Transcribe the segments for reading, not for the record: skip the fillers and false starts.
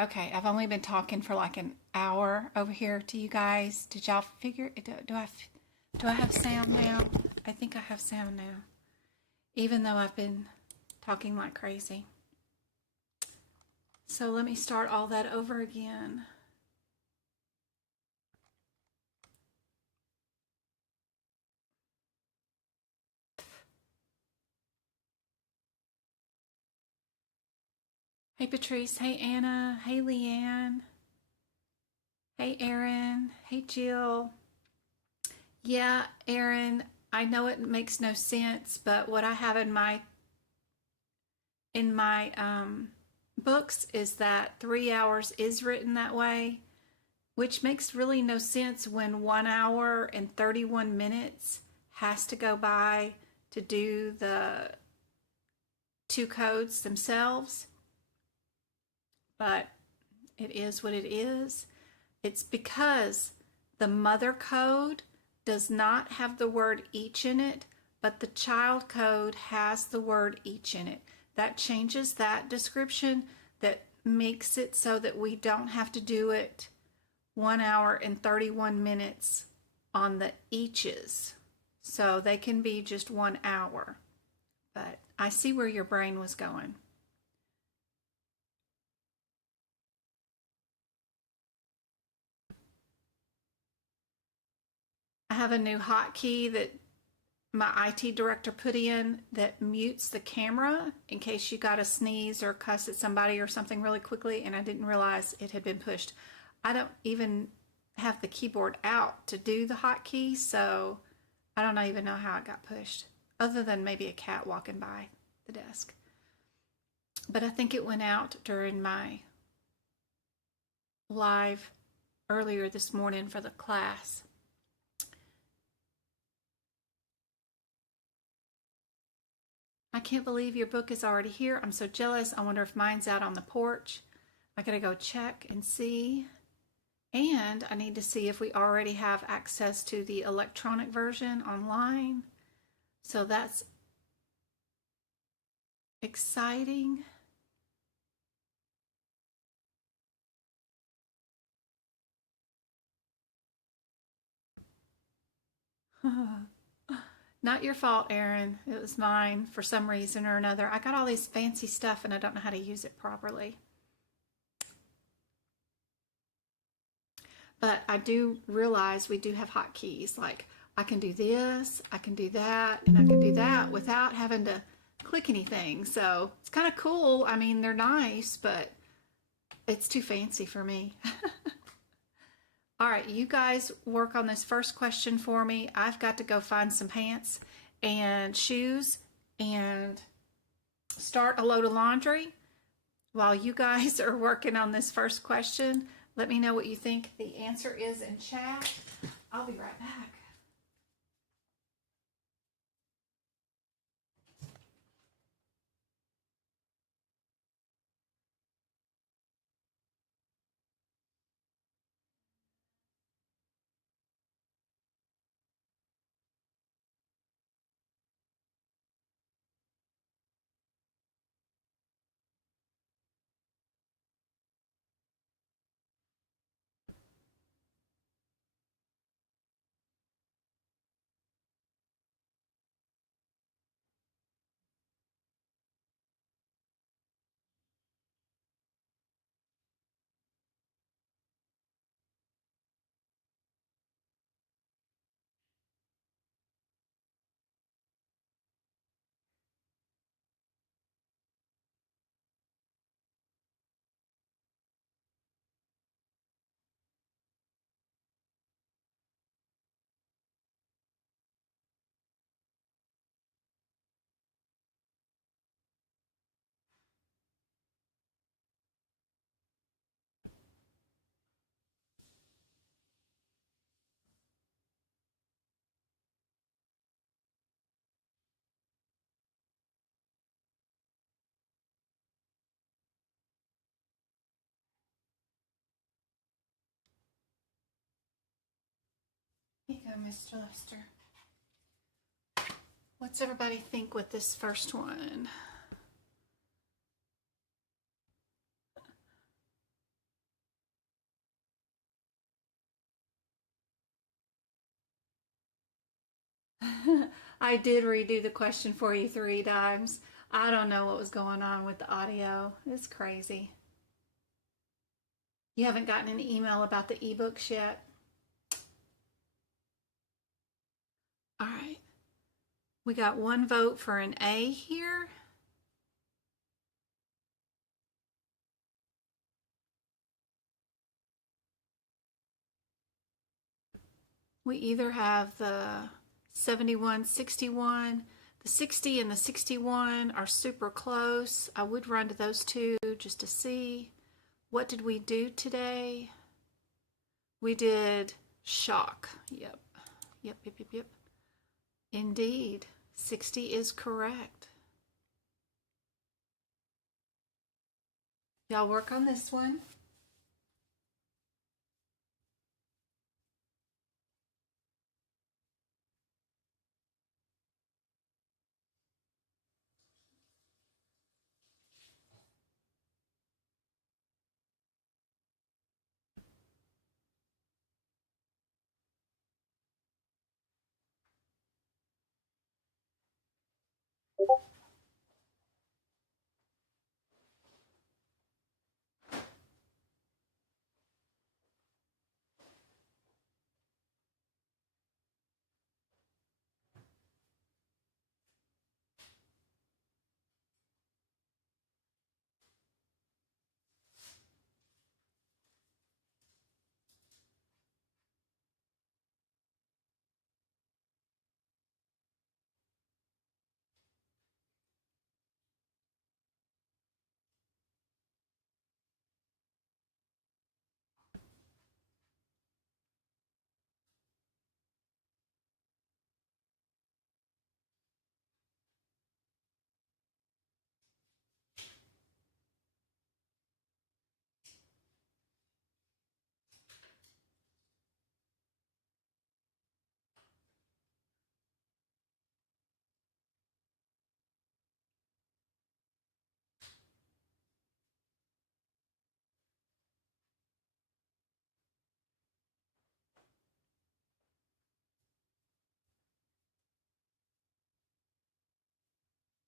Okay, I've only been talking for like an hour over here to you guys. Did y'all figure? Do I have sound now? I think I have sound now, even though I've been talking like crazy. So let me start all that over again. Hey Patrice, hey Anna, hey Leanne, hey Erin, hey Jill. Yeah, Erin, I know it makes no sense, but what I have in my books is that 3 hours is written that way, which makes really no sense when 1 hour and 31 minutes has to go by to do the two codes themselves. But it is what it is. It's because the mother code does not have the word each in it, but the child code has the word each in it. That changes that description, that makes it so that we don't have to do it 1 hour and 31 minutes on the eaches. So they can be just 1 hour. But I see where your brain was going. I have a new hotkey that my IT director put in that mutes the camera in case you got to sneeze or cuss at somebody or something really quickly, and I didn't realize it had been pushed. I don't even have the keyboard out to do the hotkey, so I don't even know how it got pushed, other than maybe a cat walking by the desk. But I think it went out during my live earlier this morning for the class. I can't believe your book is already here. I'm so jealous. I wonder if mine's out on the porch. I gotta go check and see. And I need to see if we already have access to the electronic version online. So that's exciting. Not your fault, Erin. It was mine for some reason or another. I got all this fancy stuff and I don't know how to use it properly. But I do realize we do have hotkeys. Like I can do this, I can do that, and I can do that without having to click anything. So it's kind of cool. I mean, they're nice, but it's too fancy for me. All right, you guys work on this first question for me. I've got to go find some pants and shoes and start a load of laundry. While you guys are working on this first question, let me know what you think the answer is in chat. I'll be right back. Here you go, Mr. Lester. What's everybody think with this first one? I did redo the question for you 3 times. I don't know what was going on with the audio. It's crazy. You haven't gotten an email about the ebooks yet? All right. We got one vote for an A here. We either have the 71, 61. The 60 and the 61 are super close. I would run to those two just to see. What did we do today? We did shock. Yep. Yep, yep, yep, yep. Indeed. 60 is correct. Y'all work on this one.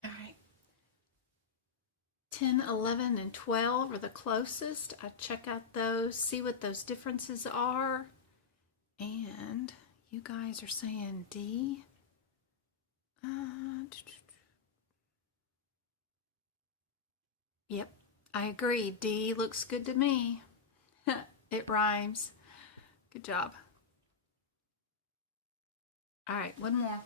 All right. 10, 11, and 12 are the closest. I check out those, see what those differences are. And you guys are saying D. Yep, I agree. D looks good to me. It rhymes. Good job. All right, one more.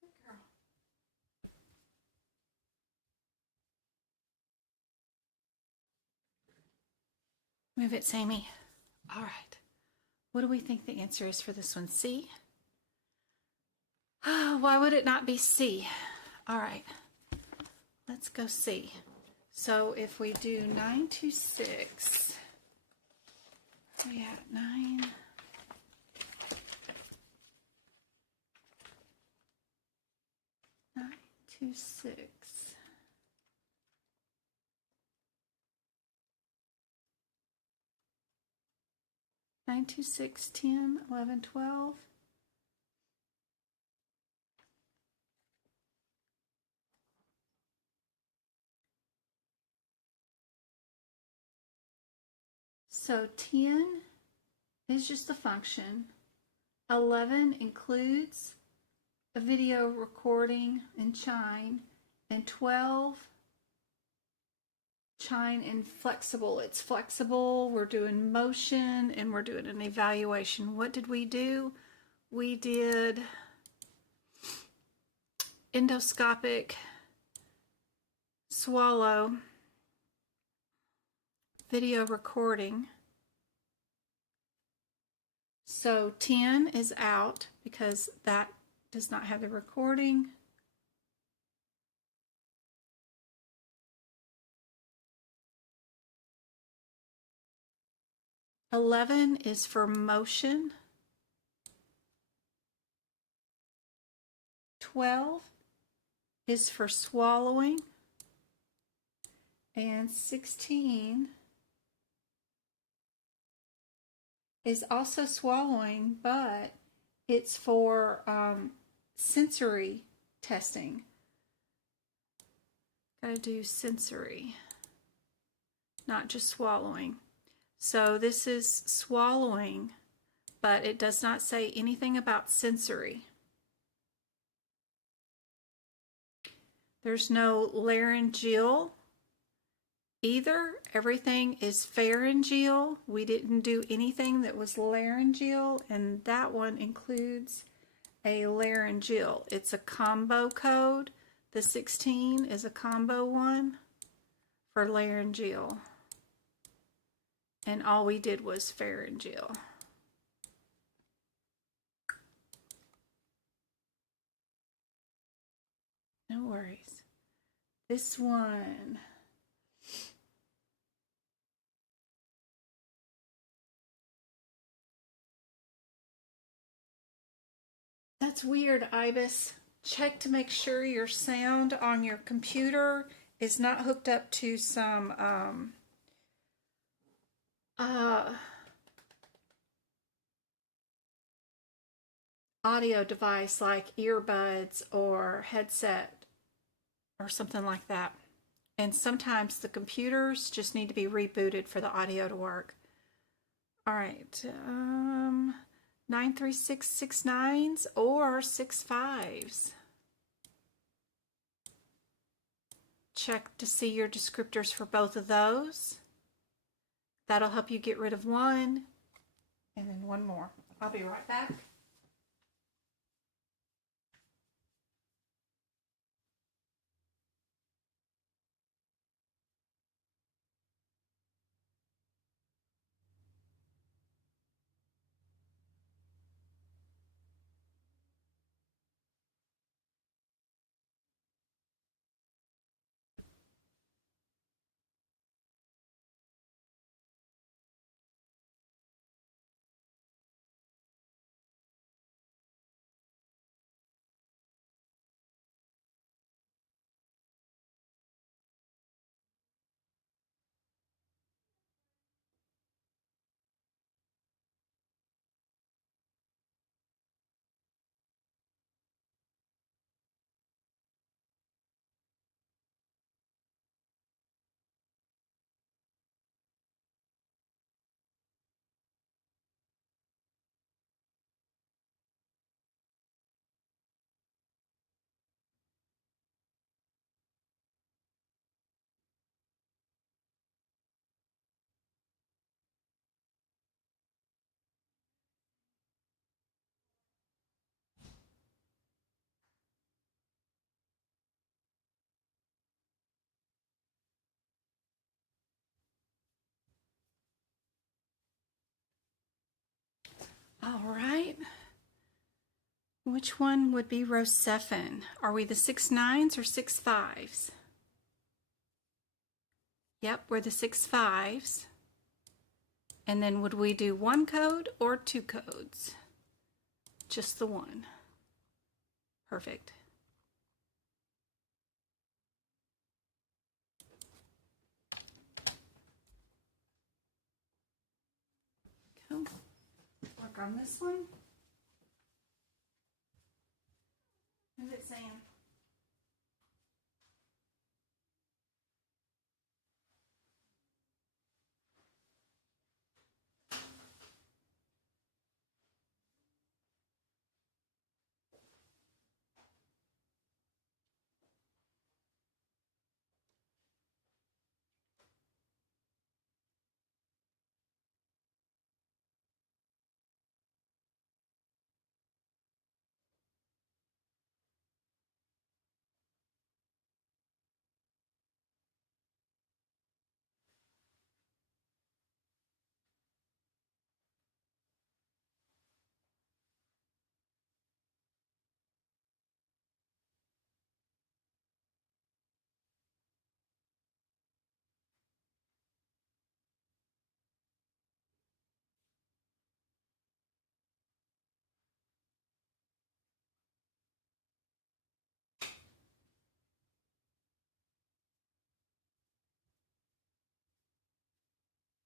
Good girl. Move it, Sammy. All right. What do we think the answer is for this one? C? Why would it not be C? All right. Let's go C. So if we do 926, we at 9. 926. 926, 10, 11, 12. So 10 is just a function. 11 includes a video recording and chine. And 12, chine and flexible. It's flexible. We're doing motion and we're doing an evaluation. What did we do? We did endoscopic, swallow, video recording. So 10 is out because that does not have the recording. "11" is for motion. 12 is for swallowing. And 16 is also swallowing, but it's for sensory testing. Gotta do sensory, not just swallowing. So this is swallowing, but it does not say anything about sensory. There's no laryngeal either. Everything is pharyngeal. We didn't do anything that was laryngeal, and that one includes a laryngeal. It's a combo code. The 16 is a combo one for laryngeal. And all we did was pharyngeal. No worries. This one. That's weird, Ibis. Check to make sure your sound on your computer is not hooked up to some audio device like earbuds or headset or something like that. And sometimes the computers just need to be rebooted for the audio to work. All right, 93669s or 65s. Check to see your descriptors for both of those. That'll help you get rid of one, and then one more. I'll be right back. All right. Which one would be Rocephin? Are we the 6-9s or 6-5s? Yep, we're the 6-5s. And then would we do one code or two codes? Just the one. Perfect. Cool. Work on this one. Who's it saying?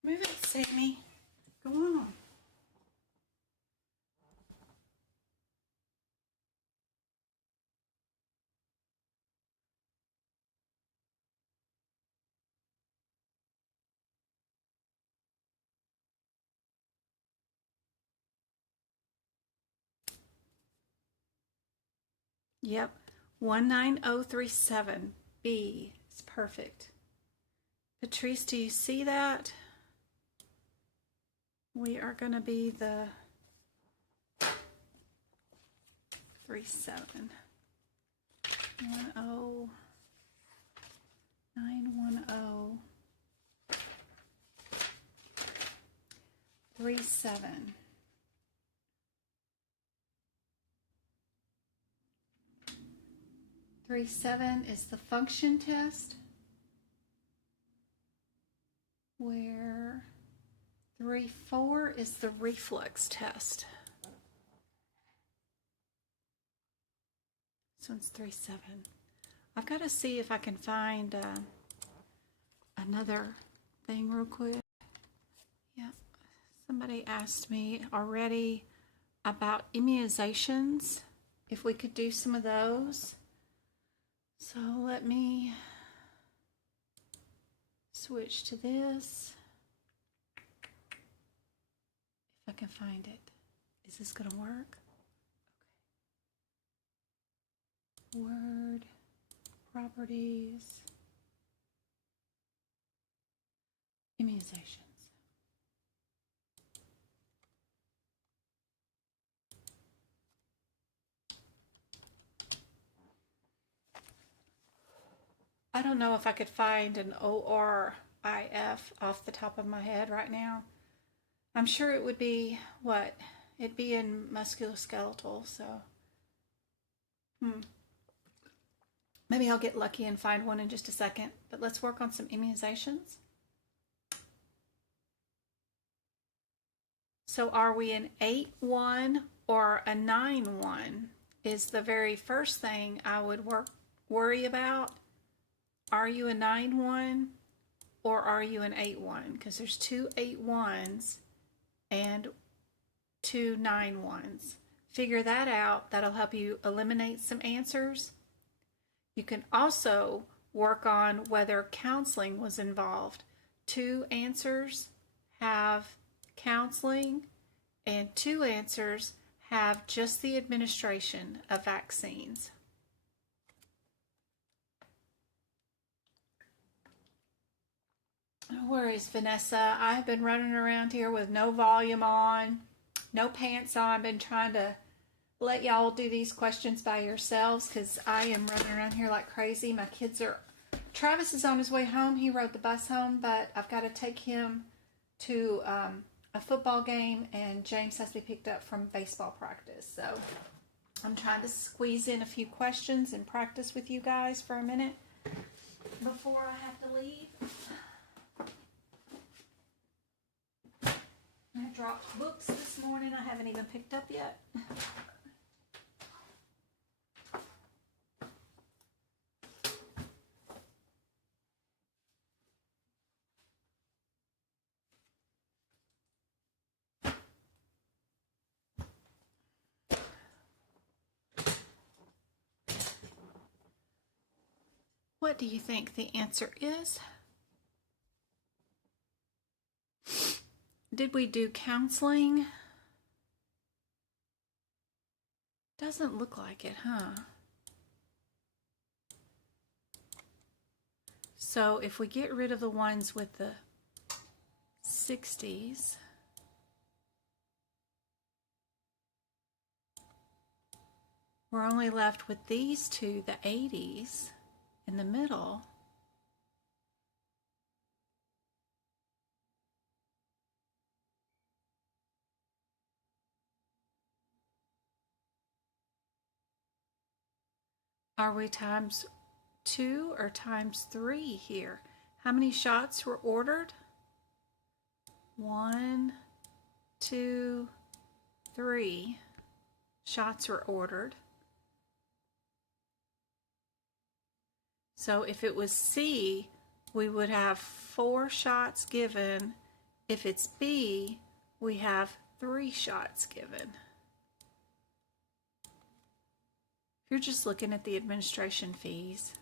Move it, Sammy. Go on. Yep. 19037. B is perfect. Patrice, do you see that? We are going to be the 37. 10910 37. Three seven is the function test, where 3-4 is the reflex test. This one's 3-7. I've got to see if I can find another thing real quick. Yeah, somebody asked me already about immunizations, if we could do some of those. So let me switch to this. If I can find it. Is this going to work? Okay. Word, properties, immunizations. I don't know if I could find an ORIF off the top of my head right now. I'm sure it would be what? It'd be in musculoskeletal, so. Maybe I'll get lucky and find one in just a second, but let's work on some immunizations. So are we an 8-1 or a 9-1 is the very first thing I would worry about. Are you a 9-1 or are you an 8-1? Because there's 2 8-1s and 2 9-1s. Figure that out. That'll help you eliminate some answers. You can also work on whether counseling was involved. 2 answers have counseling and 2 answers have just the administration of vaccines. No worries, Vanessa. I've been running around here with no volume on, no pants on. I've been trying to let y'all do these questions by yourselves because I am running around here like crazy. My kids are... Travis is on his way home. He rode the bus home, but I've got to take him to a football game, and James has to be picked up from baseball practice. So I'm trying to squeeze in a few questions and practice with you guys for a minute before I have to leave. I dropped books this morning I haven't even picked up yet. What do you think the answer is? Did we do counseling? Doesn't look like it, huh? So if we get rid of the ones with the 60s, we're only left with these two, the 80s, in the middle. Are we times 2 or times 3 here? How many shots were ordered? 1, 2, 3 shots were ordered. So if it was C, we would have 4 shots given If it's B, we have 3 shots given. If you're just looking at the administration fees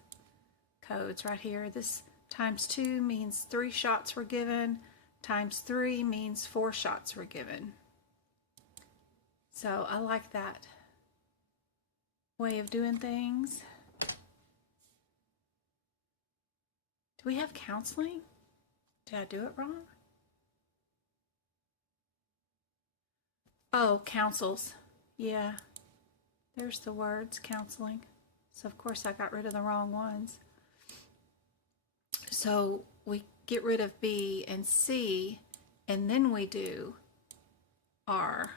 codes right here, this times 2 means 3 shots were given, times 3 means 4 shots were given. So I like that way of doing things. Do we have counseling? Did I do it wrong? Oh, counsels. Yeah, there's the words, counseling. So of course I got rid of the wrong ones. So we get rid of B and C, and then we do R.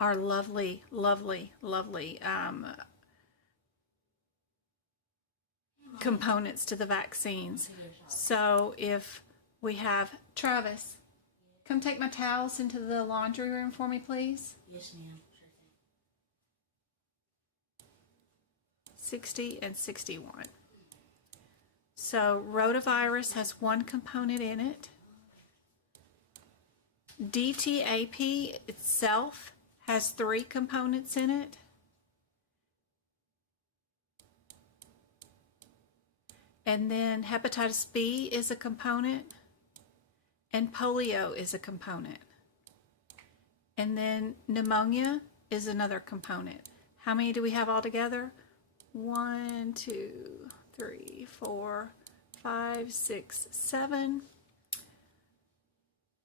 Our lovely, lovely, lovely components to the vaccines. So if we have, Travis, come take my towels into the laundry room for me, please. Yes, ma'am. Sure thing. 60 and 61. So rotavirus has 1 component in it. DTaP itself has 3 components in it. And then hepatitis B is a component, and polio is a component. And then pneumonia is another component. How many do we have altogether? 1, 2, 3, 4, 5, 6, 7.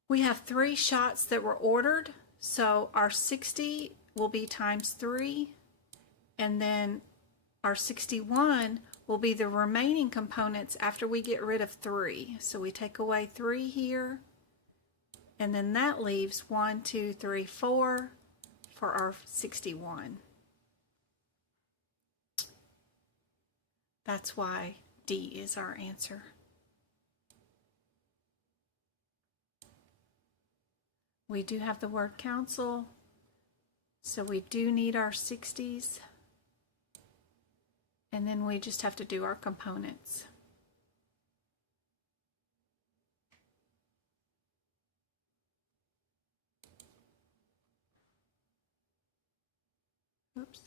We have 3 shots that were ordered, so our 60 will be times 3, and then our 61 will be the remaining components after we get rid of 3. So we take away 3 here, and then that leaves 1, 2, 3, 4 for our 61. That's why D is our answer. We do have the word counsel, so we do need our 60s. And then we just have to do our components. Oops.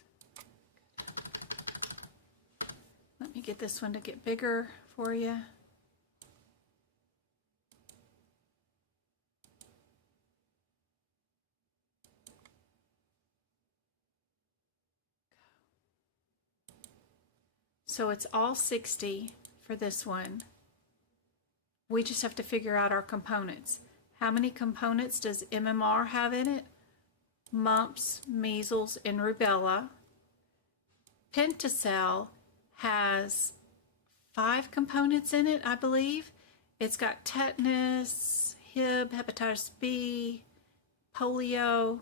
Let me get this one to get bigger for you. So it's all 60 for this one. We just have to figure out our components. How many components does MMR have in it? Mumps, measles, and rubella. Pentacell has 5 components in it, I believe. It's got tetanus, Hib, hepatitis B, polio.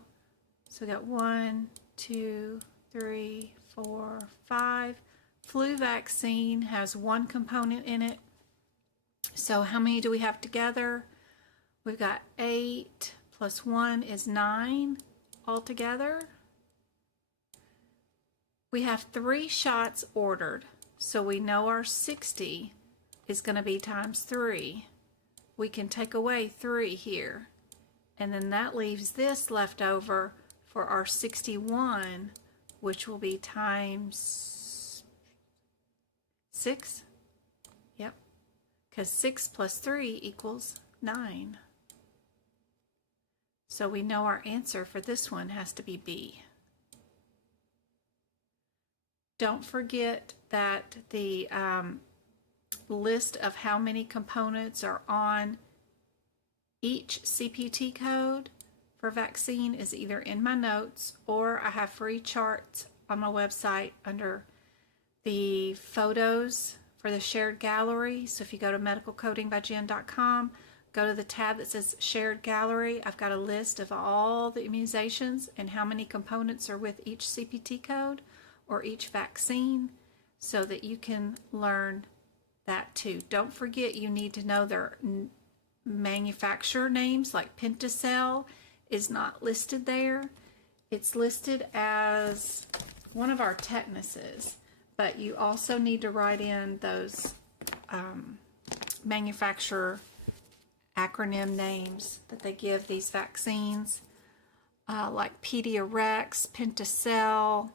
So we got 1, 2, 3, 4, 5. Flu vaccine has 1 component in it. So how many do we have together? We've got 8 plus 1 is 9 altogether. We have 3 shots ordered, so we know our 60 is going to be times 3. We can take away 3 here, and then that leaves this left over for our 61, which will be times 6. Yep, because 6 plus 3 equals 9. So we know our answer for this one has to be B. Don't forget that the list of how many components are on each CPT code for vaccine is either in my notes, or I have free charts on my website under the photos for the shared gallery. So if you go to medicalcodingbyjen.com, go to the tab that says shared gallery. I've got a list of all the immunizations and how many components are with each CPT code or each vaccine, so that you can learn that too. Don't forget, you need to know their manufacturer names, like Pentacell is not listed there. It's listed as one of our technices, but you also need to write in those manufacturer acronym names that they give these vaccines, like Pediarex, Pentacell,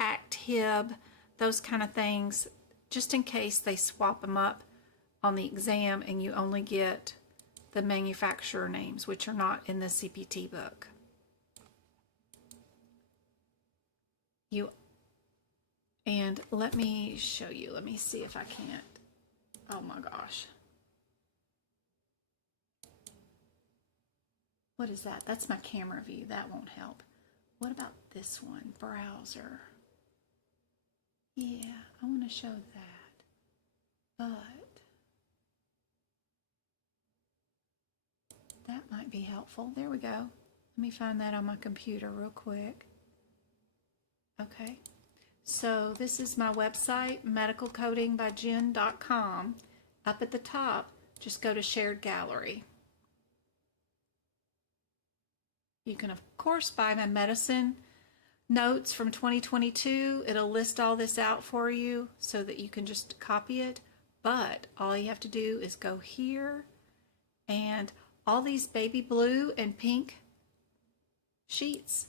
Actib, those kind of things, just in case they swap them up on the exam and you only get the manufacturer names, which are not in the CPT book. And let me show you. Let me see if I can't. Oh my gosh. What is that? That's my camera view. That won't help. What about this one? Browser. Yeah, I want to show that. But that might be helpful. There we go. Let me find that on my computer real quick. Okay. So this is my website, medicalcodingbyjen.com. Up at the top, just go to Shared Gallery. You can, of course, buy my medicine notes from 2022. It'll list all this out for you so that you can just copy it. But all you have to do is go here, and all these baby blue and pink sheets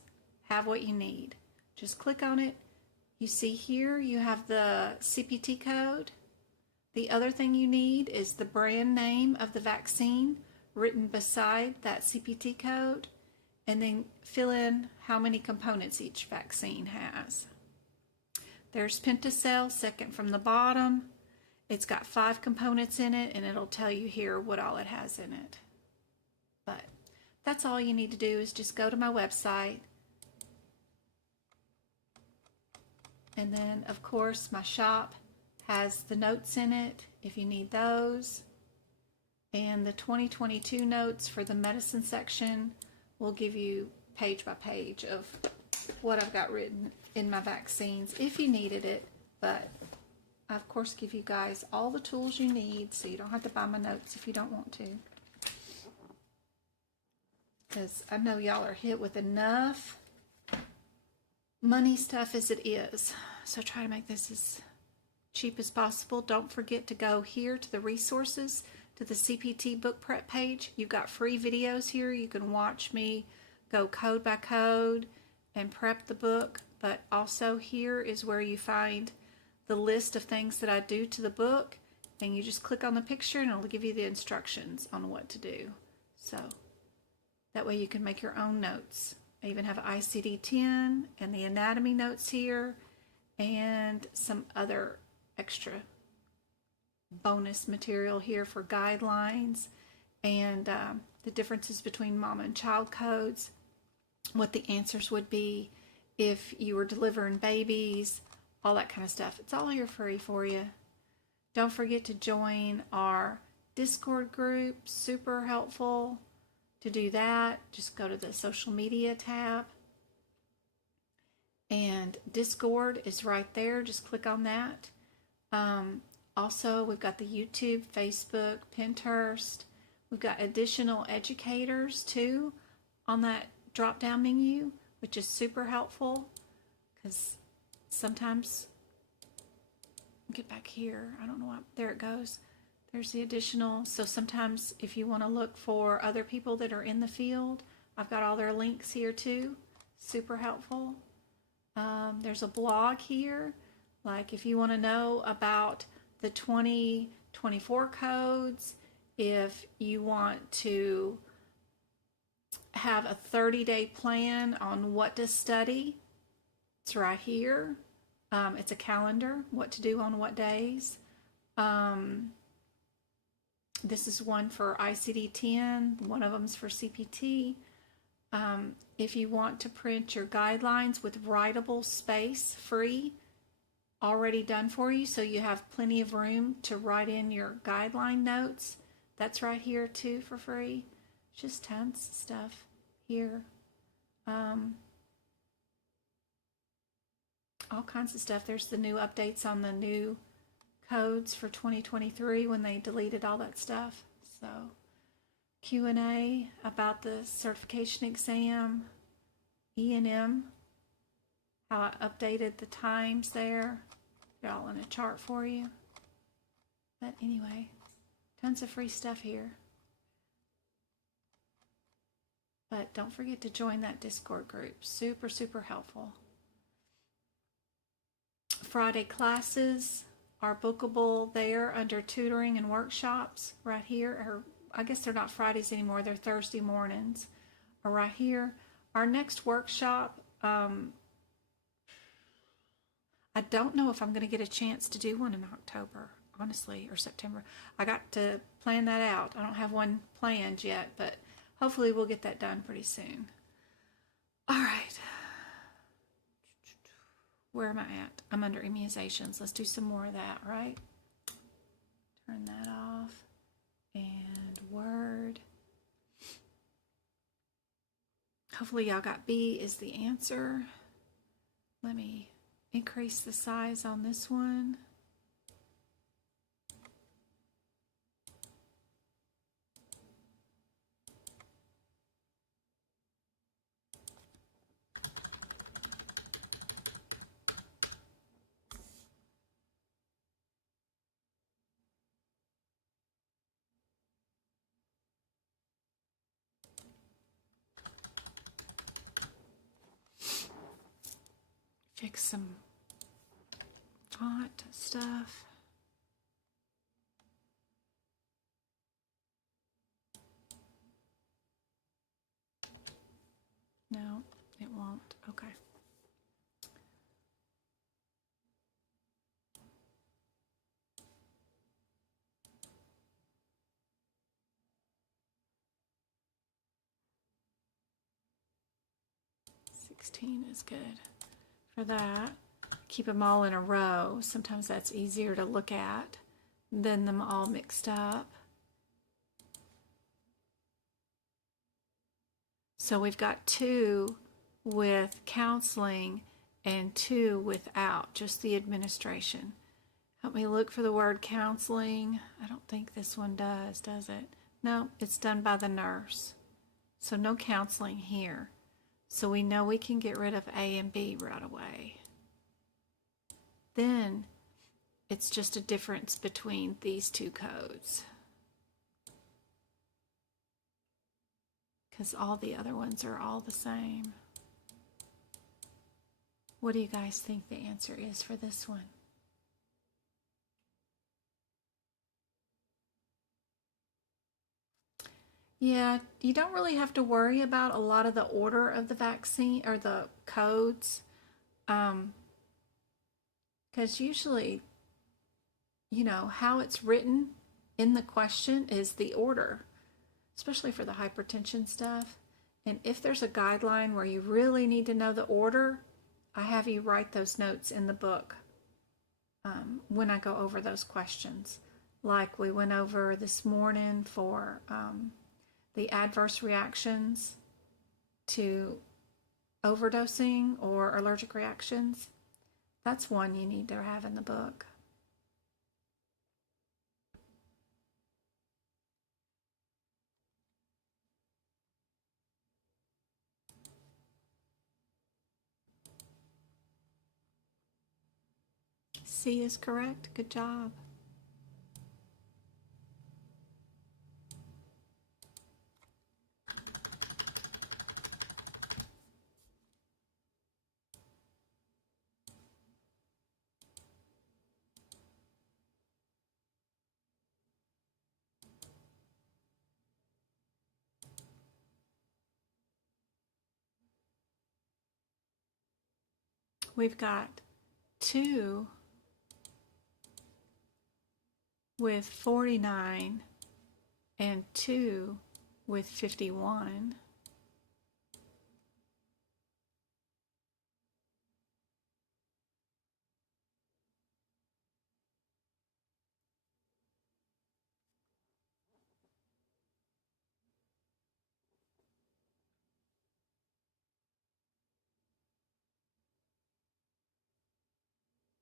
have what you need. Just click on it. You see here you have the CPT code. The other thing you need is the brand name of the vaccine written beside that CPT code, and then fill in how many components each vaccine has. There's Pentacell, second from the bottom. It's got 5 components in it, and it'll tell you here what all it has in it. But that's all you need to do is just go to my website. And then, of course, my shop has the notes in it if you need those. And the 2022 notes for the medicine section will give you page by page of what I've got written in my vaccines if you needed it. But I, of course, give you guys all the tools you need so you don't have to buy my notes if you don't want to. Because I know y'all are hit with enough money stuff as it is. So try to make this as cheap as possible. Don't forget to go here to the resources, to the CPT book prep page. You've got free videos here. You can watch me go code by code and prep the book. But also here is where you find the list of things that I do to the book. And you just click on the picture and it'll give you the instructions on what to do. So that way you can make your own notes. I even have ICD-10 and the anatomy notes here and some other extra bonus material here for guidelines and the differences between mama and child codes, what the answers would be if you were delivering babies, all that kind of stuff. It's all here free for you. Don't forget to join our Discord group. Super helpful. To do that, just go to the social media tab, and Discord is right there. Just click on that. Also, we've got the YouTube, Facebook, Pinterest. We've got additional educators too on that drop down menu, which is super helpful because sometimes, get back here, I don't know what, there it goes. There's the additional. So sometimes if you want to look for other people that are in the field, I've got all their links here too. Super helpful. There's a blog here. Like if you want to know about the 2024 codes, if you want to have a 30-day plan on what to study, it's right here. It's a calendar, what to do on what days. This is one for ICD-10. One of them's for CPT. If you want to print your guidelines with writable space, free, already done for you, so you have plenty of room to write in your guideline notes, that's right here too for free. Just tons of stuff here. All kinds of stuff. There's the new updates on the new codes for 2023 when they deleted all that stuff. So Q&A about the certification exam. E&M how I updated the times there. They're all in a chart for you. But anyway, tons of free stuff here. But don't forget to join that Discord group. Super, super helpful. Friday classes are bookable there under tutoring and workshops right here. Or I guess they're not Fridays anymore. They're Thursday mornings. Or right here. Our next workshop, I don't know if I'm going to get a chance to do one in October, honestly, or September. I got to plan that out. I don't have one planned yet, but hopefully we'll get that done pretty soon. All right. Where am I at? I'm under immunizations. Let's do some more of that, right? Turn that off. And Word. Hopefully y'all got B is the answer. Let me increase the size on this one. Fix some font stuff. No, it won't. Okay. $16 is good for that. Keep them all in a row. Sometimes that's easier to look at than them all mixed up. So we've got 2 with counseling and 2 without, just the administration. Help me look for the word counseling. I don't think this one does it? No, it's done by the nurse. So no counseling here. So we know we can get rid of A and B right away. Then it's just a difference between these 2 codes. Because all the other ones are all the same. What do you guys think the answer is for this one? Yeah, you don't really have to worry about a lot of the order of the vaccine or the codes. Because usually, you know, how it's written in the question is the order, especially for the hypertension stuff. And if there's a guideline where you really need to know the order, I have you write those notes in the book when I go over those questions. Like we went over this morning for the adverse reactions to overdosing or allergic reactions. That's one you need to have in the book. C is correct. Good job. We've got 2 with 49 and 2 with 51.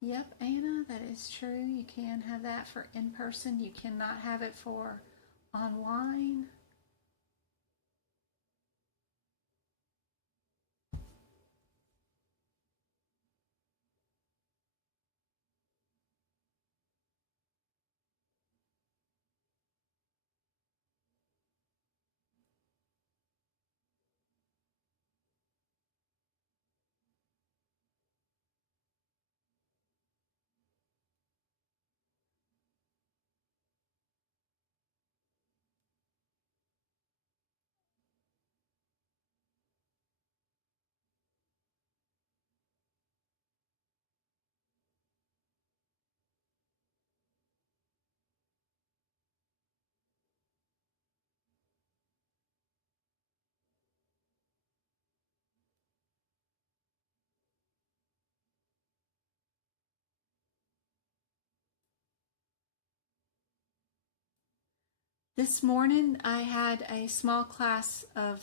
Yep, Anna, that is true. You can have that for in person. You cannot have it for online. This morning I had a small class of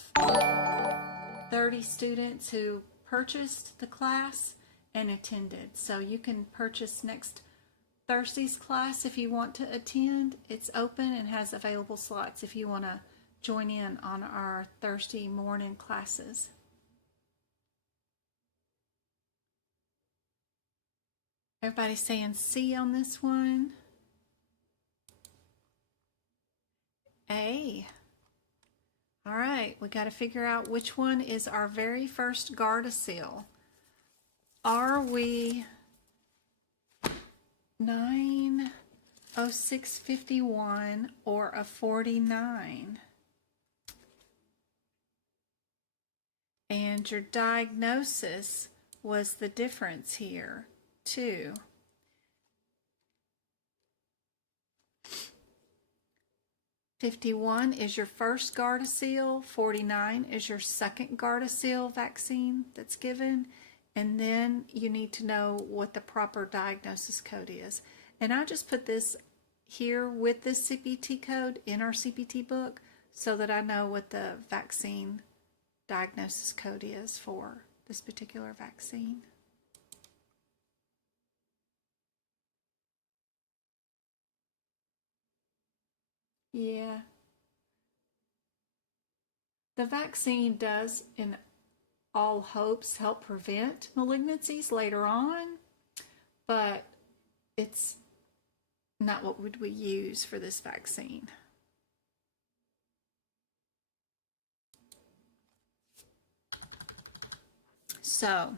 30 students who purchased the class and attended. So you can purchase next Thursday's class if you want to attend. It's open and has available slots if you want to join in on our Thursday morning classes. Everybody saying C on this one? A. All right, we got to figure out which one is our very first Gardasil. Are we 90651 or a 49? And your diagnosis was the difference here, too. $51 is your first Gardasil, $49 is your second Gardasil vaccine that's given, and then you need to know what the proper diagnosis code is. And I just put this here with this CPT code in our CPT book so that I know what the vaccine diagnosis code is for this particular vaccine. Yeah. The vaccine does, in all hopes, help prevent malignancies later on, but it's not what would we use for this vaccine. So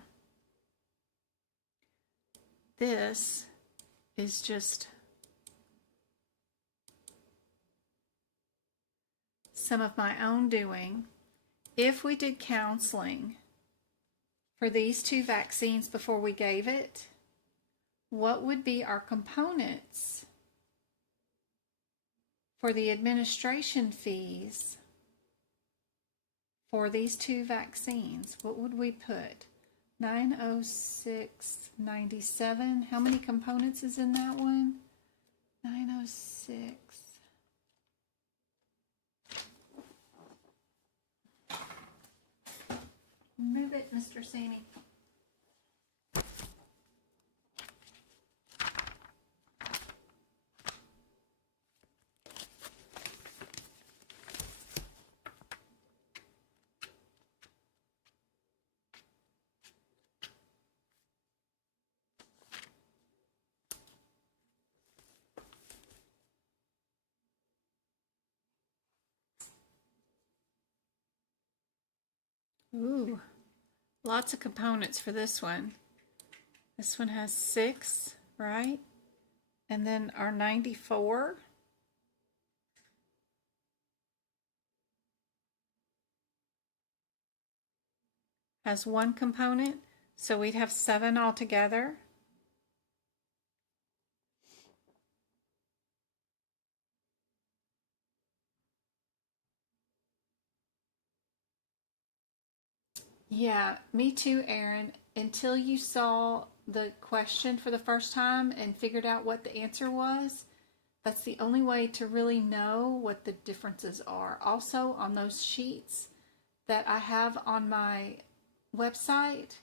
this is just some of my own doing. If we did counseling for these two vaccines before we gave it, what would be our components for the administration fees for these two vaccines? What would we put? 906.97. How many components is in that one? 906. Move it, Mr. Sammy. Ooh, lots of components for this one. This one has 6, right? And then our 94. Has 1 component, so we'd have 7 altogether. Yeah, me too, Erin. Until you saw the question for the first time and figured out what the answer was, that's the only way to really know what the differences are. Also, on those sheets that I have on my website,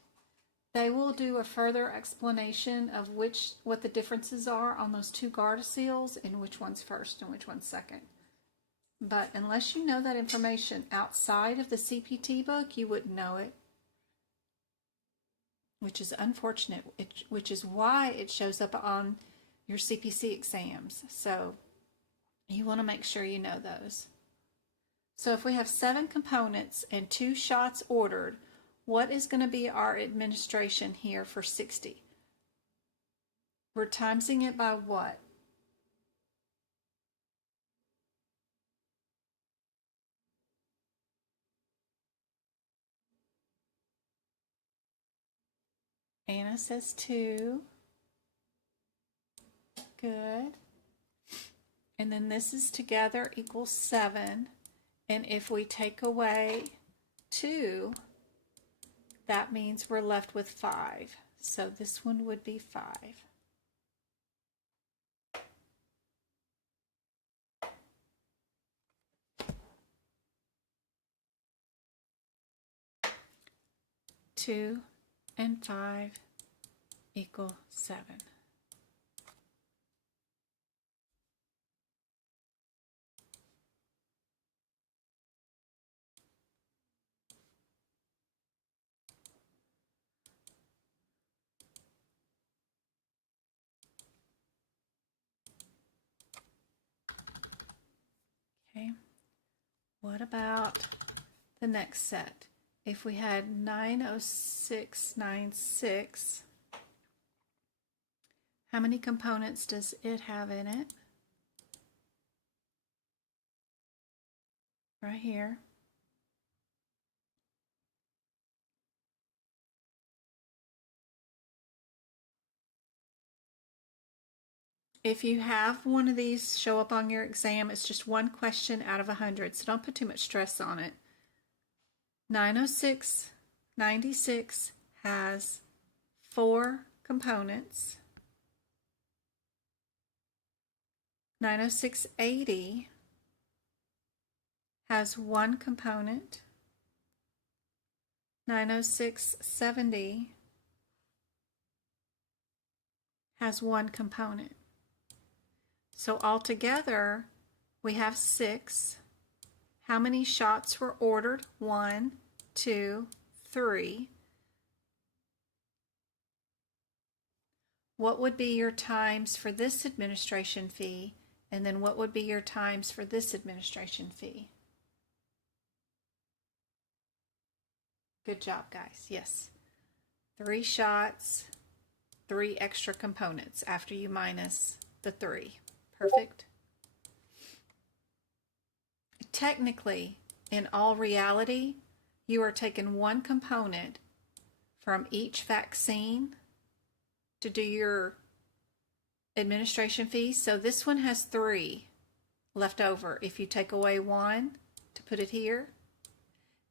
they will do a further explanation of what the differences are on those 2 Gardasil's and which one's first and which one's second. But unless you know that information outside of the CPT book, you wouldn't know it, which is unfortunate, which is why it shows up on your CPC exams. So you want to make sure you know those. So if we have 7 components and 2 shots ordered, what is going to be our administration here for 60? We're timesing it by what? Anna says 2. Good. And then this is together equals 7. And if we take away 2, that means we're left with 5. So this one would be 5. 2 and 5 equal 7. Okay, what about the next set? If we had 90696, how many components does it have in it? Right here. If you have one of these show up on your exam, it's just one question out of 100, so don't put too much stress on it. 90696 has 4 components. 90680 has 1 component. 90670 has 1 component. So altogether, we have 6. How many shots were ordered? 1, 2, 3. What would be your times for this administration fee? And then what would be your times for this administration fee? Good job, guys. Yes. 3 shots, 3 extra components after you minus the 3. Perfect. Technically, in all reality, you are taking 1 component from each vaccine to do your administration fee. So this one has 3 left over. If you take away 1 to put it here,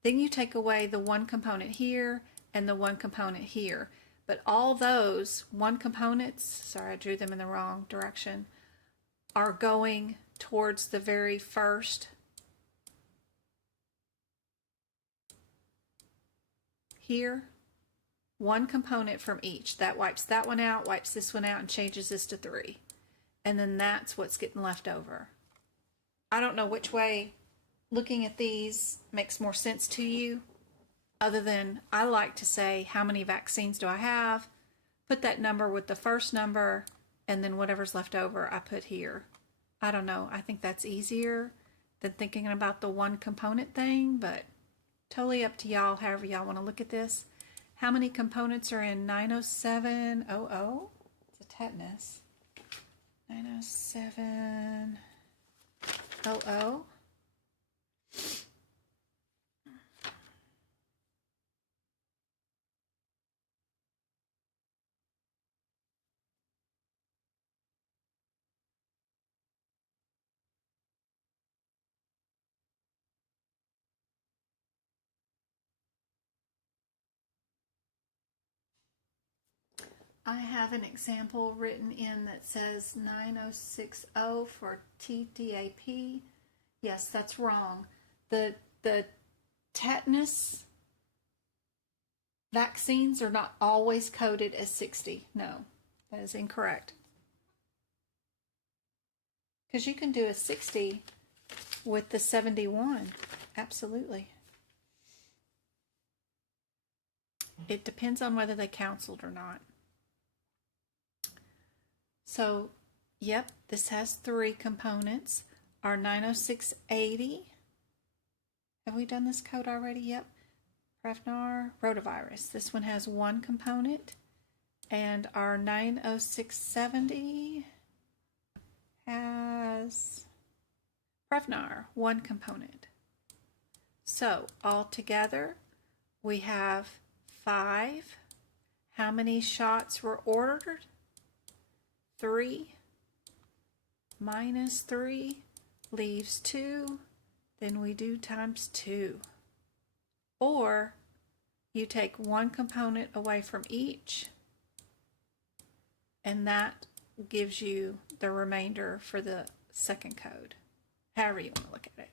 then you take away the 1 component here and the 1 component here. But all those 1 components, sorry, I drew them in the wrong direction, are going towards the very first here. 1 component from each. That wipes that one out, wipes this one out, and changes this to 3. And then that's what's getting left over. I don't know which way looking at these makes more sense to you, other than I like to say, how many vaccines do I have? Put that number with the first number, and then whatever's left over I put here. I don't know. I think that's easier than thinking about the 1 component thing, but totally up to y'all, however y'all want to look at this. How many components are in 90700? It's a tetanus. 90700. I have an example written in that says 9060 for TDAP. Yes, that's wrong. The tetanus vaccines are not always coded as 60. No, that is incorrect. Because you can do a 60 with the 71. Absolutely. It depends on whether they counseled or not. So, yep, this has 3 components. Our 90680, have we done this code already? Yep. Prevnar, rotavirus. This one has 1 component. And our 90670 has Prevnar, 1 component. So, altogether, we have 5. How many shots were ordered? 3 minus 3 leaves 2. Then we do times 2. Or you take 1 component away from each, and that gives you the remainder for the second code. However you want to look at it.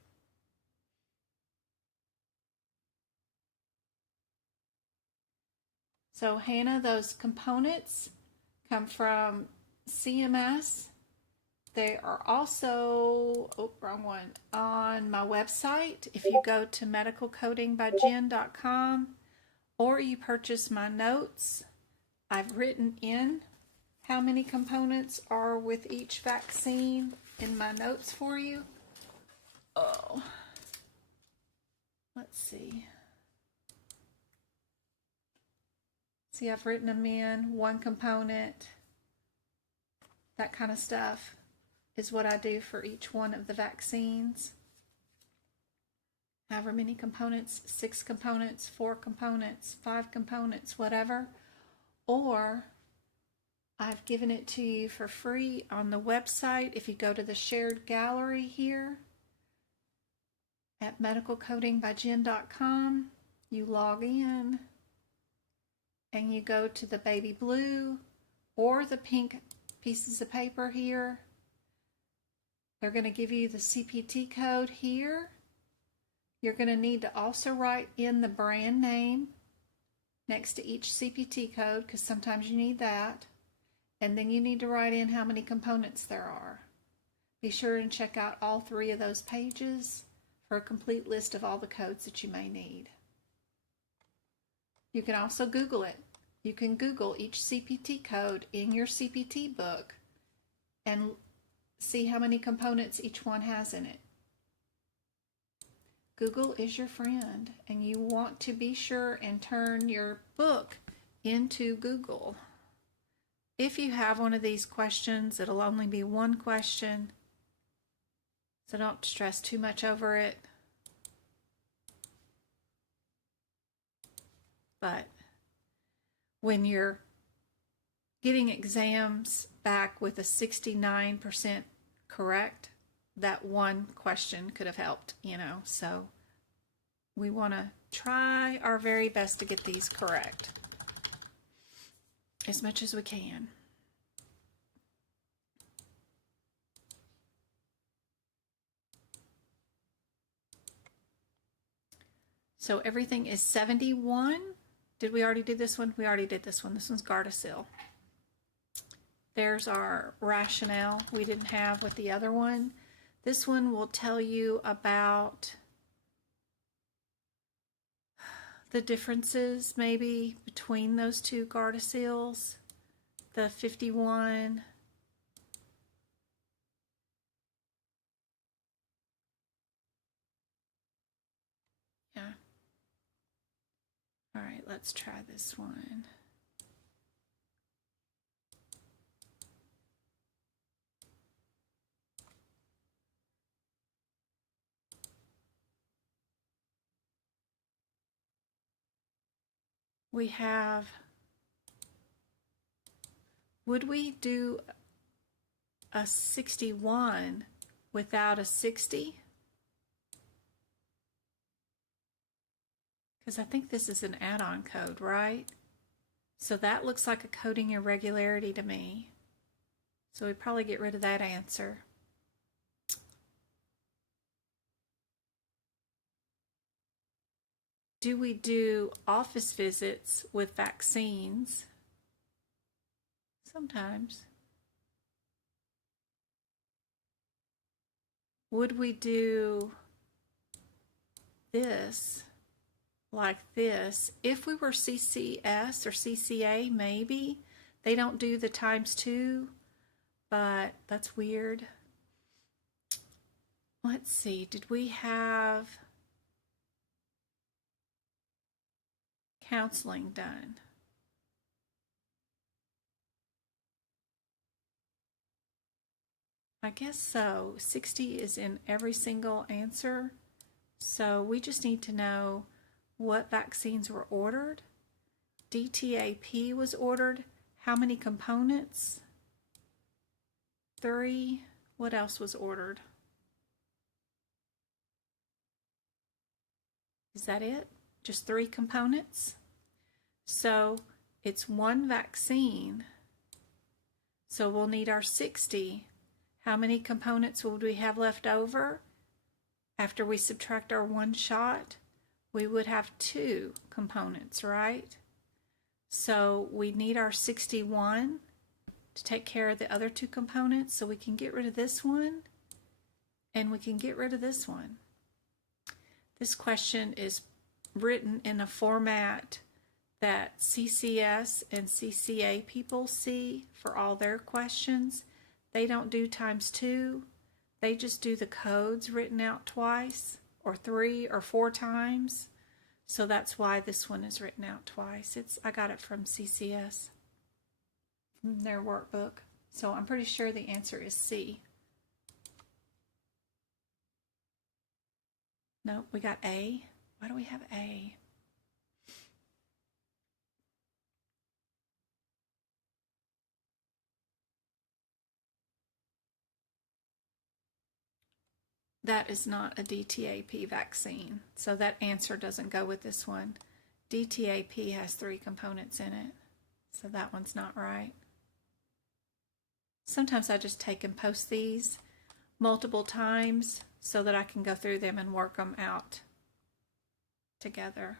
So Hannah, those components come from CMS. They are also, wrong one, on my website. If you go to medicalcodingbyjen.com or you purchase my notes, I've written in how many components are with each vaccine in my notes for you. Oh, let's see. See, I've written them in, one component, that kind of stuff is what I do for each one of the vaccines. However many components, 6 components, 4 components, 5 components, whatever. Or I've given it to you for free on the website. If you go to the shared gallery here at medicalcodingbyjen.com, you log in and you go to the baby blue or the pink pieces of paper here. They're going to give you the CPT code here. You're going to need to also write in the brand name next to each CPT code, because sometimes you need that. And then you need to write in how many components there are. Be sure and check out all 3 of those pages for a complete list of all the codes that you may need. You can also Google it. You can Google each CPT code in your CPT book and see how many components each one has in it. Google is your friend, and you want to be sure and turn your book into Google. If you have one of these questions, it'll only be one question, so don't stress too much over it. But when you're getting exams back with a 69% correct, that one question could have helped, so we want to try our very best to get these correct as much as we can. So everything is 71. Did we already do this one? We already did this one. This one's Gardasil. There's our rationale we didn't have with the other one. This one will tell you about the differences maybe between those 2 Gardasil's. The 51. Yeah. All right, let's try this one. We have, would we do a 61 without a 60? Because I think this is an add-on code, right? So that looks like a coding irregularity to me. So we'd probably get rid of that answer. Do we do office visits with vaccines? Sometimes. Would we do this like this? If we were CCS or CCA, maybe. They don't do the ×2, but that's weird. Let's see, did we have counseling done? I guess so. 60 is in every single answer. So we just need to know what vaccines were ordered. DTaP was ordered. How many components? 3. What else was ordered? Is that it? Just 3 components? So it's 1 vaccine. So we'll need our 60. How many components would we have left over? After we subtract our 1 shot, we would have 2 components, right? So we need our 61 to take care of the other two components. So we can get rid of this one and we can get rid of this one. This question is written in a format that CCS and CCA people see for all their questions. They don't do ×2. They just do the codes written out twice or 3 or 4 times. So that's why this one is written out twice. I got it from CCS, from their workbook. So I'm pretty sure the answer is C. Nope, we got A. Why do we have A? That is not a DTaP vaccine, so that answer doesn't go with this one. DTaP has 3 components in it, so that one's not right. Sometimes I just take and post these multiple times so that I can go through them and work them out together,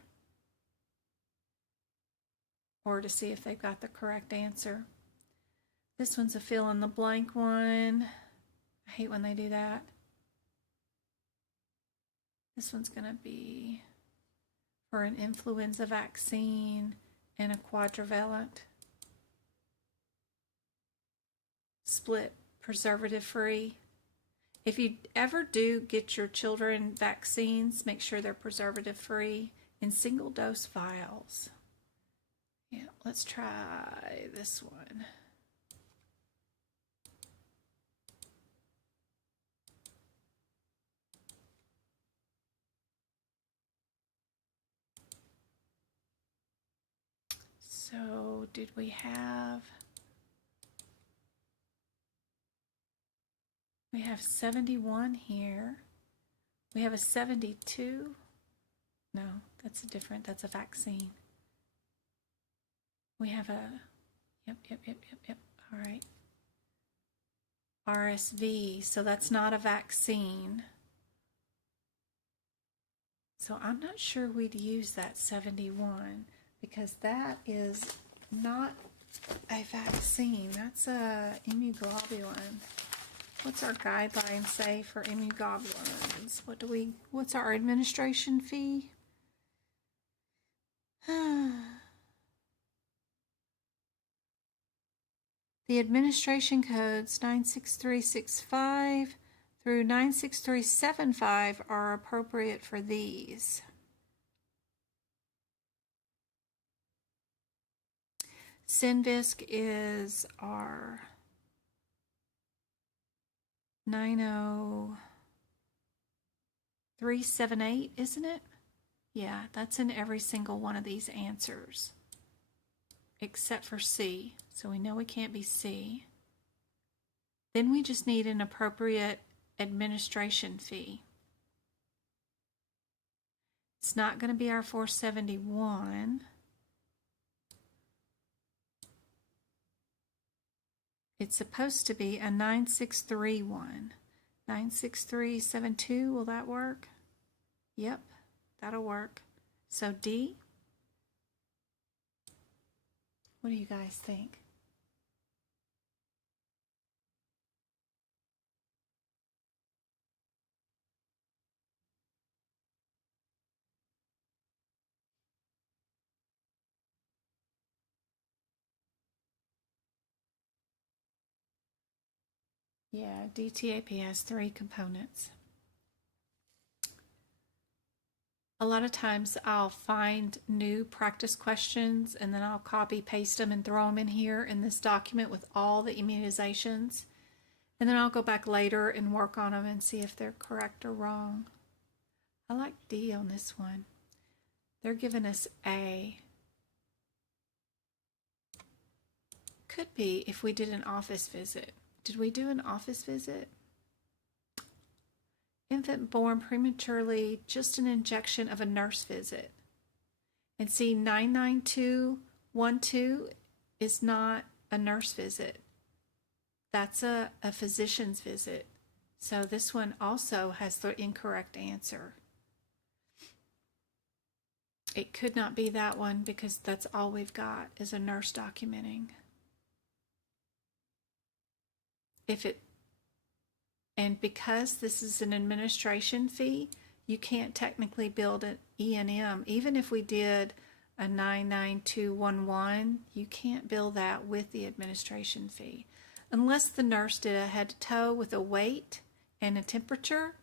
or to see if they've got the correct answer. This one's a fill in the blank one. I hate when they do that. This one's going to be for an influenza vaccine and a quadrivalent. Split preservative free. If you ever do get your children vaccines, make sure they're preservative free in single dose vials. Yeah, let's try this one. So did we have 71 here. We have a 72. No, that's that's a vaccine. We have a, yep. All right. RSV, so that's not a vaccine. So I'm not sure we'd use that 71 because that is not a vaccine. That's a immunoglobulin. What's our guideline say for immunoglobulins? What's our administration fee? The administration codes 96365 through 96375 are appropriate for these. Synvisc is our 90378, isn't it? Yeah, that's in every single one of these answers, except for C. So we know we can't be C. Then we just need an appropriate administration fee. It's not going to be our 471. It's supposed to be a 9631. 96372, will that work? Yep, that'll work. So D. What do you guys think? Yeah, DTaP has 3 components. A lot of times I'll find new practice questions and then I'll copy paste them and throw them in here in this document with all the immunizations. And then I'll go back later and work on them and see if they're correct or wrong. I like D on this one. They're giving us A. Could be if we did an office visit. Did we do an office visit? Infant born prematurely, just an injection of a nurse visit. And see, 99212 is not a nurse visit. That's a physician's visit. So this one also has the incorrect answer. It could not be that one because that's all we've got is a nurse documenting. If it, and because this is an administration fee, you can't technically build an E&M. Even if we did a 99211, you can't bill that with the administration fee. Unless the nurse did a head to toe with a weight and a temperature,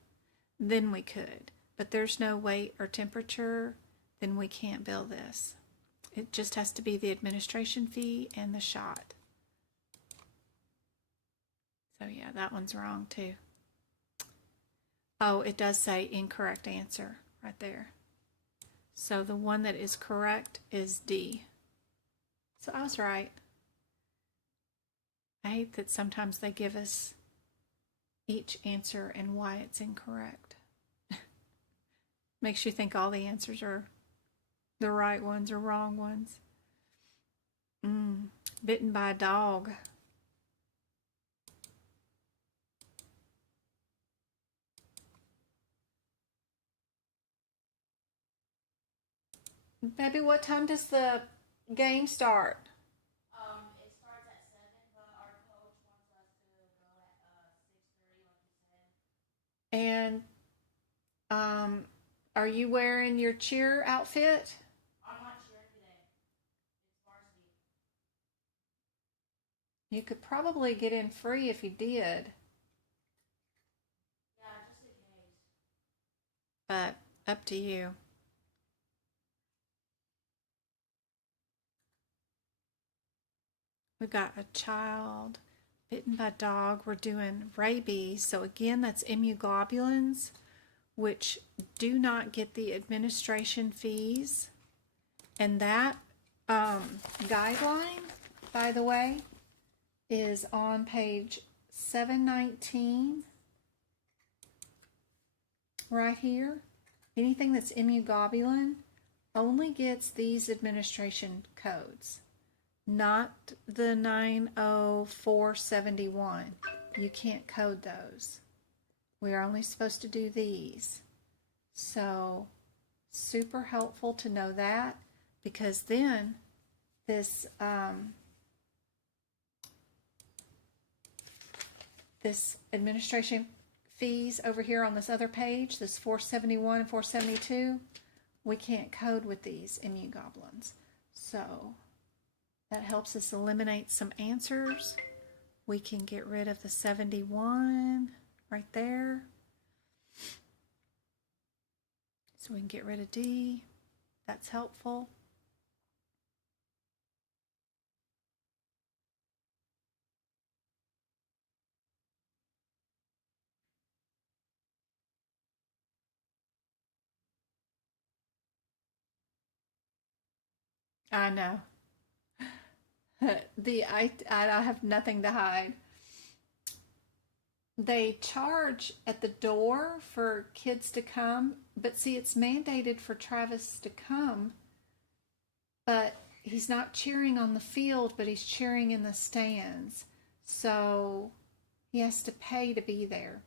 then we could. But there's no weight or temperature, then we can't bill this. It just has to be the administration fee and the shot. So yeah, that one's wrong too. Oh, it does say incorrect answer right there. So the one that is correct is D. So I was right. I hate that sometimes they give us each answer and why it's incorrect. Makes you think all the answers are the right ones or wrong ones. Bitten by a dog. Baby, what time does the game start? It starts at 7, but our coach wants us to go at 6:30, like you said. And are you wearing your cheer outfit? I'm not cheering today. It's varsity. You could probably get in free if you did, Yeah, just in case. but up to you. We've got a child bitten by a dog. We're doing rabies. So again, that's immunoglobulins, which do not get the administration fees. And that guideline, by the way, is on page 719 right here. Anything that's immunoglobulin only gets these administration codes, not the 90471. You can't code those. We're only supposed to do these. So super helpful to know that, because then this this administration fees over here on this other page, this 471 and 472, we can't code with these immunoglobulins. So that helps us eliminate some answers. We can get rid of the 71 right there. So we can get rid of D. That's helpful. I know. I have nothing to hide. They charge at the door for kids to come, but see, it's mandated for Travis to come, but he's not cheering on the field, but he's cheering in the stands. So he has to pay to be there.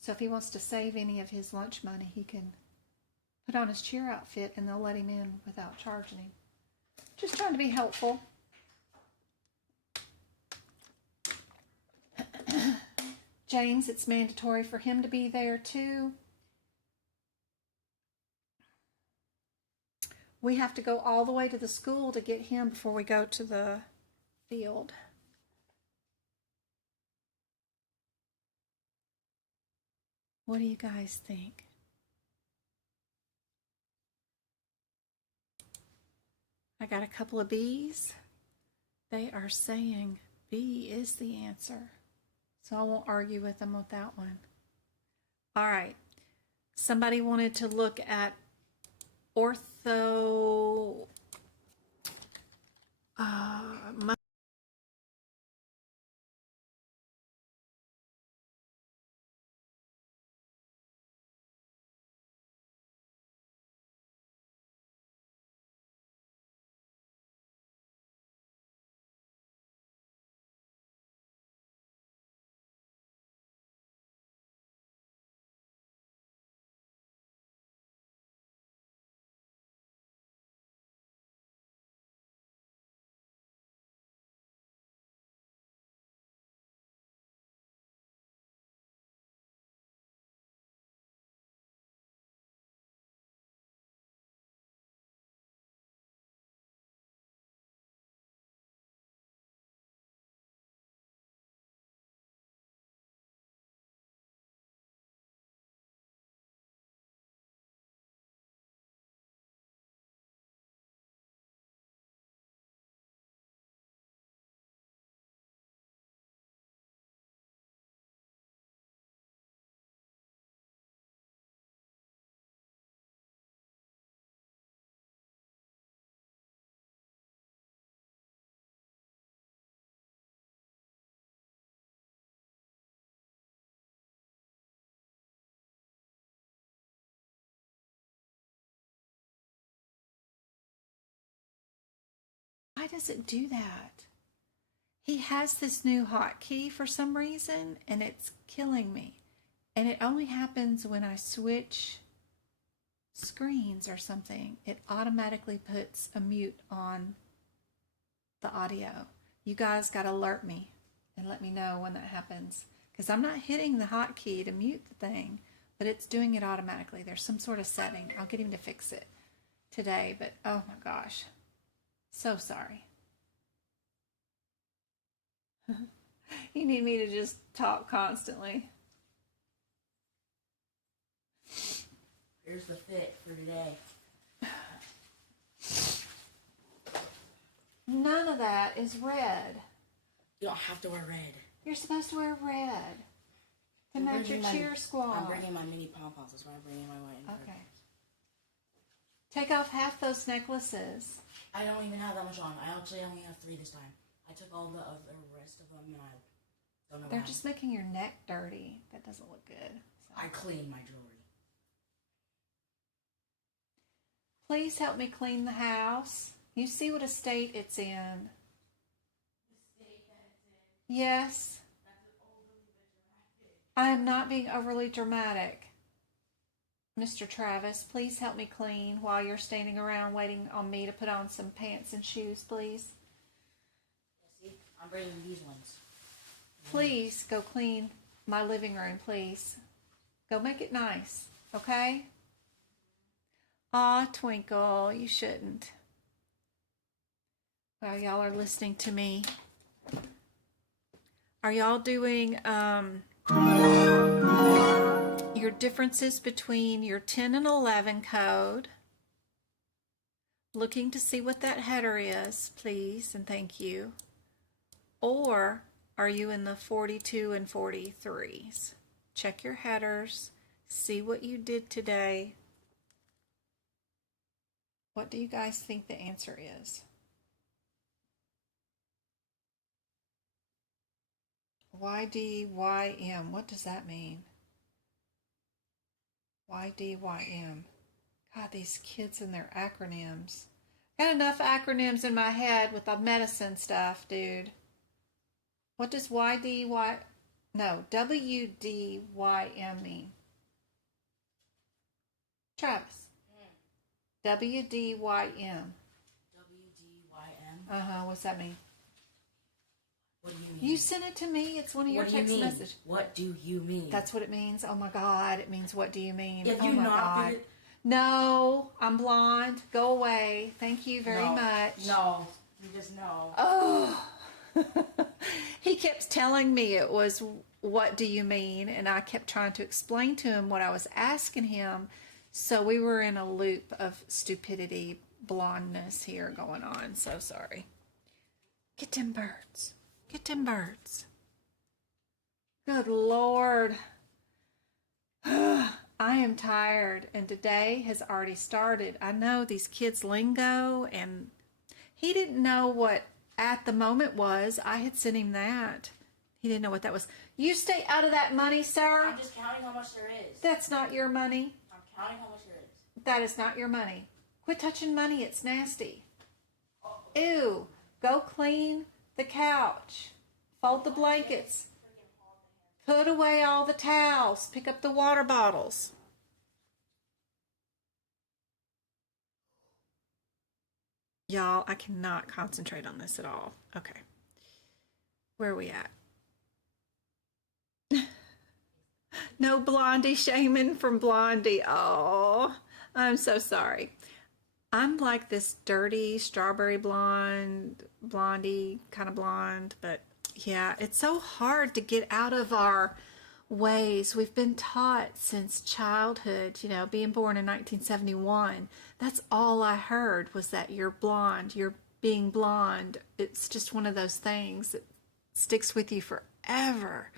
So if he wants to save any of his lunch money, he can put on his cheer outfit and they'll let him in without charging him. Just trying to be helpful. James, it's mandatory for him to be there too. We have to go all the way to the school to get him before we go to the field. What do you guys think? I got a couple of B's. They are saying B is the answer. So I won't argue with them with that one. All right. Somebody wanted to look at ortho Why does it do that? He has this new hotkey for some reason, and it's killing me. And it only happens when I switch screens or something. It automatically puts a mute on the audio. You guys got to alert me and let me know when that happens, because I'm not hitting the hotkey to mute the thing, but it's doing it automatically. There's some sort of setting. I'll get him to fix it today, but oh my gosh. So sorry. You need me to just talk constantly. Here's the fit for today. None of that is red. You don't have to wear red. You're supposed to wear red to match your cheer squad. I'm bringing my mini pom-poms. That's why I'm bringing my white and red. Okay. Take off half those necklaces. I don't even have that much on. I actually only have 3 this time. I took all the rest of them and I don't know They're why. just making your neck dirty. That doesn't look good. So. I clean my jewelry. Please help me clean the house. You see what a state it's in. The state that it's in. Yes. That's overly dramatic. I am not being overly dramatic. Mr. Travis, please help me clean while you're standing around waiting on me to put on some pants and shoes, please. Yeah, see? I'm bringing these ones. Please go clean my living room, please. Go make it nice, okay? Aw, Twinkle, you shouldn't. Well, y'all are listening to me. Are y'all doing your differences between your 10 and 11 code? Looking to see what that header is, please, and thank you. Or are you in the 42 and 43s? Check your headers. See what you did today. What do you guys think the answer is? YDYM. What does that mean? YDYM. God, these kids and their acronyms. Got enough acronyms in my head with the medicine stuff, dude. What does WDYM mean? Travis. WDYM. WDYM? What's that mean? What do you mean? You sent it to me. It's one of your text messages. What do you mean? That's what it means. Oh my God. It means what do you mean? If oh you my not God. figured- No, I'm blonde. Go away. Thank you very much. No. You just know. Oh. He kept telling me it was what do you mean? And I kept trying to explain to him what I was asking him. So we were in a loop of stupidity, blondness here going on. So sorry. Get them birds. Get them birds. Good Lord. I am tired, and today has already started. I know these kids' lingo, and he didn't know what at the moment was. I had sent him that. He didn't know what that was. You stay out of that money, sir. I'm just counting how much there is. That's not your money. I'm counting how much there is. That is not your money. Quit touching money. It's nasty. Ew. Go clean the couch. Fold the blankets. Put away all the towels. Pick up the water bottles. Y'all, I cannot concentrate on this at all. Okay. Where are we at? No Blondie shaming from Blondie. Oh, I'm so sorry. I'm like this dirty strawberry blondie kind of blonde, but yeah, it's so hard to get out of our ways. We've been taught since childhood, being born in 1971. That's all I heard was that you're blonde, you're being blonde. It's just one of those things that sticks with you forever.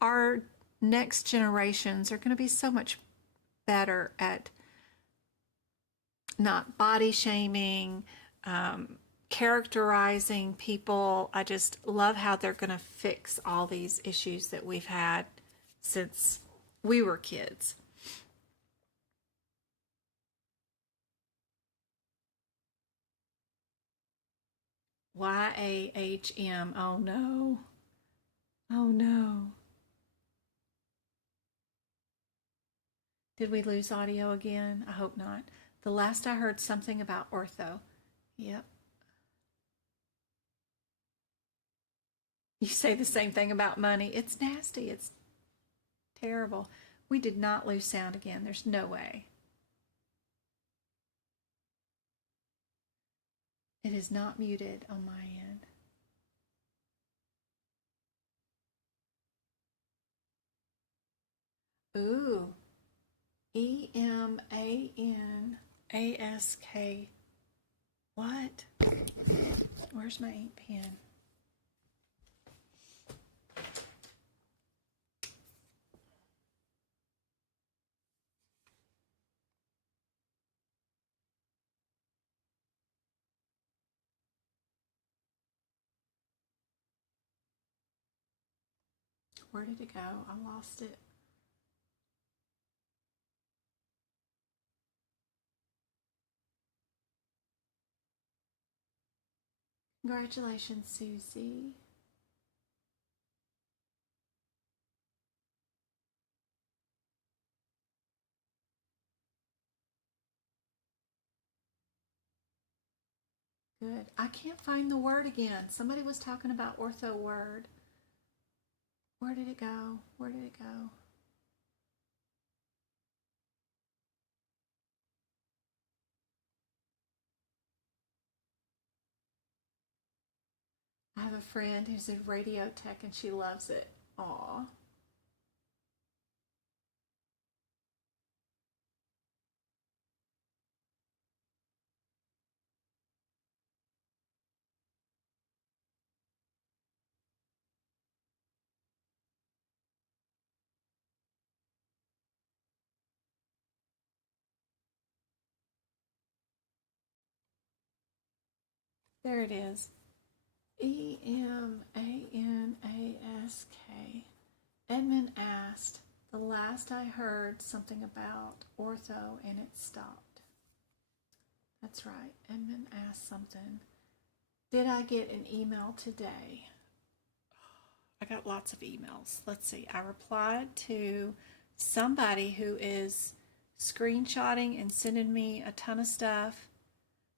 Our next generations are going to be so much better at not body shaming, characterizing people. I just love how they're going to fix all these issues that we've had since we were kids. YAHM. Oh no. Oh no. Did we lose audio again? I hope not. The last I heard something about ortho. Yep. You say the same thing about money. It's nasty. It's terrible. We did not lose sound again. There's no way. It is not muted on my end. Ooh. EMANASK. What? Where's my ink pen? Where did it go? I lost it. Congratulations, Susie. Good. I can't find the word again. Somebody was talking about ortho word. Where did it go? Where did it go? I have a friend who's a radio tech and she loves it. Aw. There it is. EMANASK. Edmund asked, the last I heard something about ortho and it stopped. That's right. Edmund asked something. Did I get an email today? I got lots of emails. Let's see. I replied to somebody who is screenshotting and sending me a ton of stuff.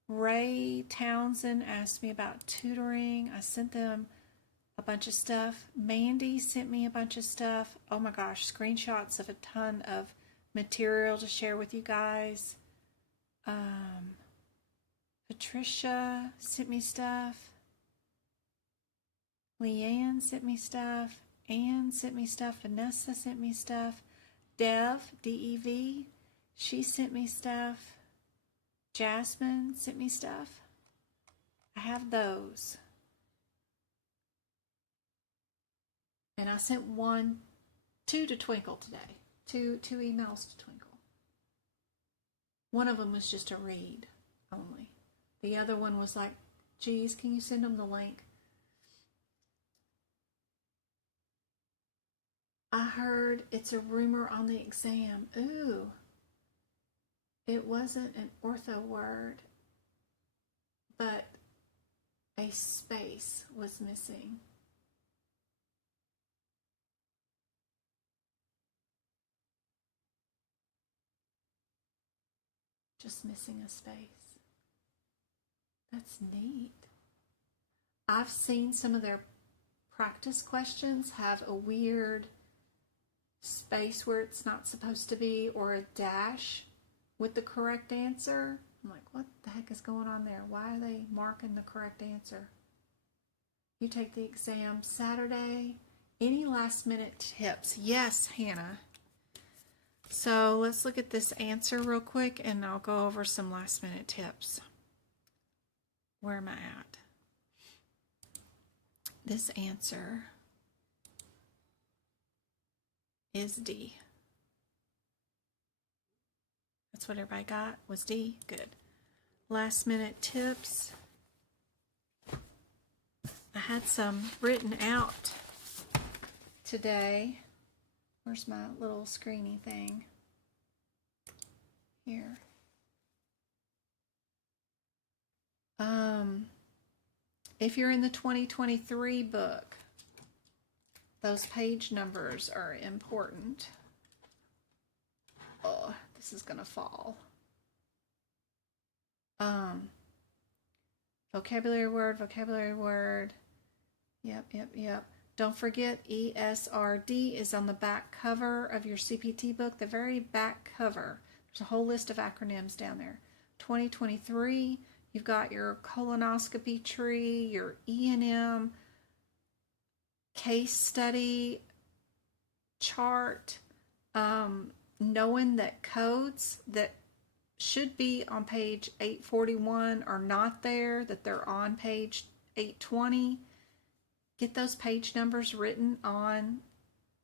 Ray Townsend asked me about tutoring. I sent them a bunch of stuff. Mandy sent me a bunch of stuff. Oh my gosh, screenshots of a ton of material to share with you guys. Patricia sent me stuff. Leanne sent me stuff. Anne sent me stuff. Vanessa sent me stuff. Dev, D-E-V, she sent me stuff. Jasmine sent me stuff. I have those. And I sent two to Twinkle today. Two emails to Twinkle. One of them was just a read only. The other one was like, geez, can you send them the link? I heard it's a rumor on the exam. Ooh. It wasn't an ortho word, but a space was missing. Just missing a space. That's neat. I've seen some of their practice questions have a weird space where it's not supposed to be, or a dash with the correct answer. I'm like, what the heck is going on there? Why are they marking the correct answer? You take the exam Saturday. Any last minute tips? Yes, Hannah. So let's look at this answer real quick and I'll go over some last minute tips. Where am I at? This answer is D. That's what everybody got, was D. Good. Last minute tips. I had some written out today. Where's my little screeny thing? Here. If you're in the 2023 book, those page numbers are important. Oh, this is gonna fall. Vocabulary word. Yep. Don't forget ESRD is on the back cover of your CPT book, the very back cover. There's a whole list of acronyms down there. 2023, you've got your colonoscopy tree, your E&M case study chart, knowing that codes that should be on page 841 are not there, that they're on page 820. Get those page numbers written on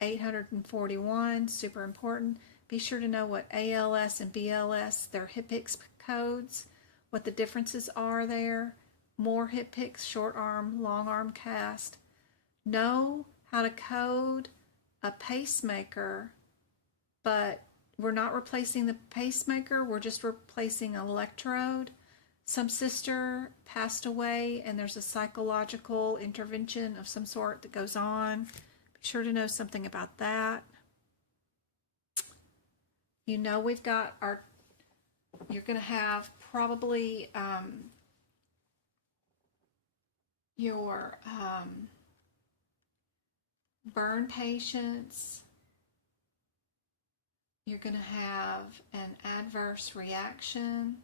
841, super important. Be sure to know what ALS and BLS, their HIPICS codes, what the differences are there. More HIPICS, short arm, long arm cast. Know how to code a pacemaker, but we're not replacing the pacemaker, we're just replacing an electrode. Some sister passed away and there's a psychological intervention of some sort that goes on. Be sure to know something about that. You know, we've got you're going to have probably your burn patients. You're going to have an adverse reaction.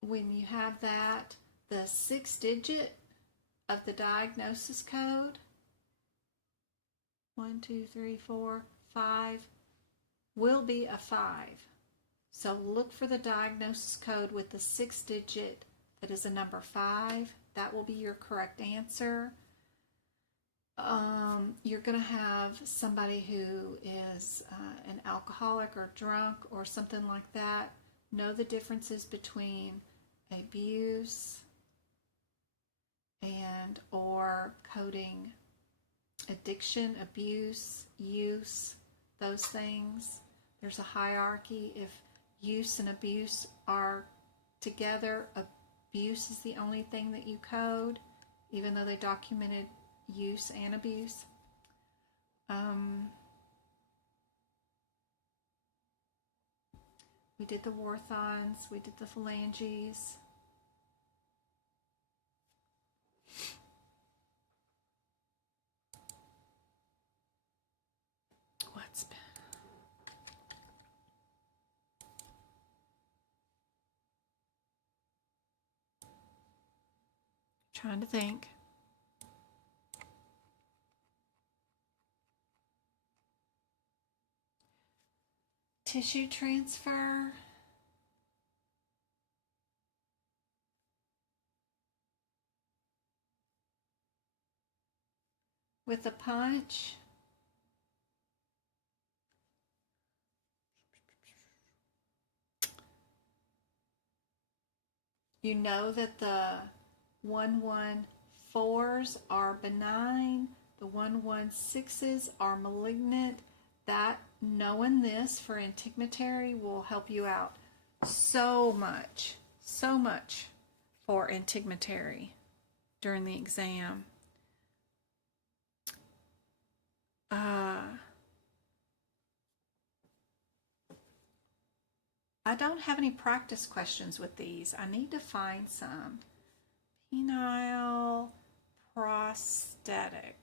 When you have that, the 6th digit of the diagnosis code, 1, 2, 3, 4, 5, will be a 5. So look for the diagnosis code with the 6th digit that is a number 5. That will be your correct answer. You're going to have somebody who is an alcoholic or drunk or something like that. Know the differences between abuse and or coding addiction, abuse, use, those things. There's a hierarchy. If use and abuse are together, abuse is the only thing that you code, even though they documented use and abuse. We did the warthons, we did the phalanges. What's been? Trying to think. Tissue transfer. With a punch. You know that the 114s are benign, the 116s are malignant. That knowing this for antigmatary will help you out so much for antigmatary during the exam. I don't have any practice questions with these. I need to find some. Penile prosthetic.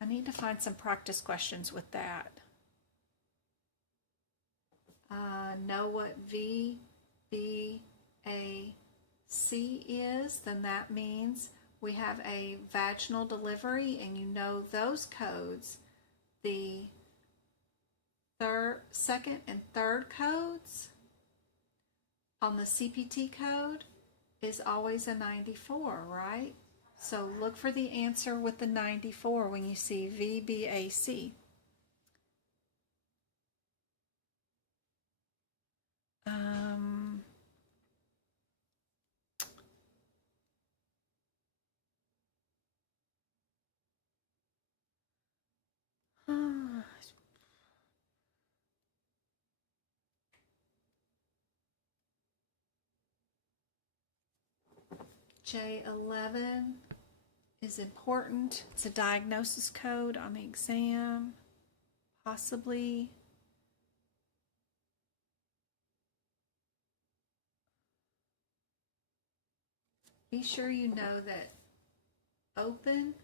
I need to find some practice questions with that. Know what VBAC is, then that means we have a vaginal delivery, and you know those codes. The second and third codes on the CPT code is always a 94, right? So look for the answer with the 94 when you see VBAC. J11 is important. It's a diagnosis code on the exam, possibly. Be sure you know that open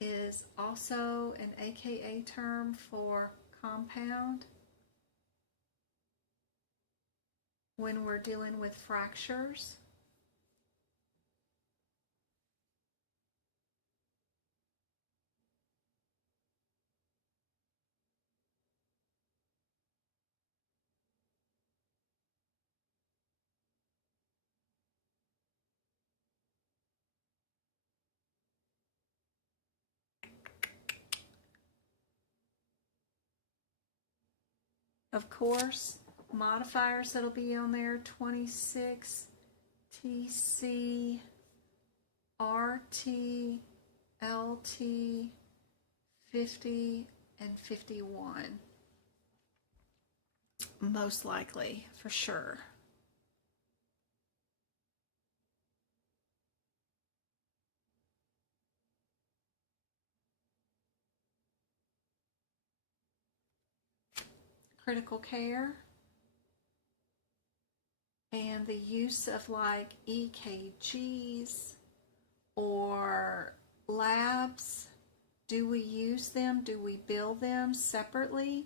is also an AKA term for compound when we're dealing with fractures. Of course, modifiers that'll be on there: 26, TC, RT, LT, 50, and 51. Most likely, for sure. Critical care and the use of like EKGs or labs. Do we use them? Do we bill them separately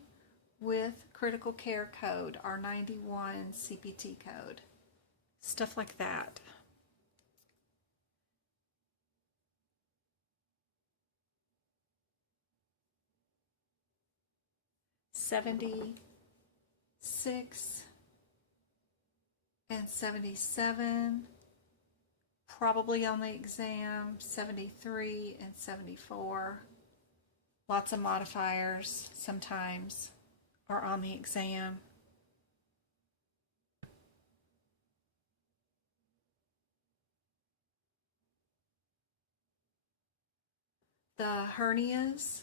with critical care code, our 91 CPT code? Stuff like that. $76 and 77, probably on the exam. 73 and 74. Lots of modifiers sometimes are on the exam. The hernias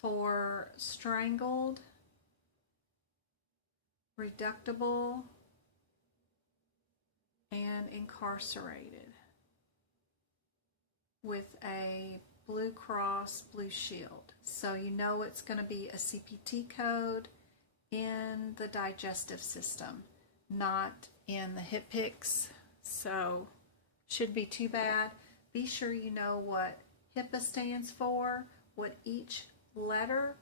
for strangled, reductible, and incarcerated with a Blue Cross Blue Shield. So you know it's going to be a CPT code in the digestive system, not in the hip picks. So shouldn't be too bad. Be sure you know what HIPAA stands for, what each letter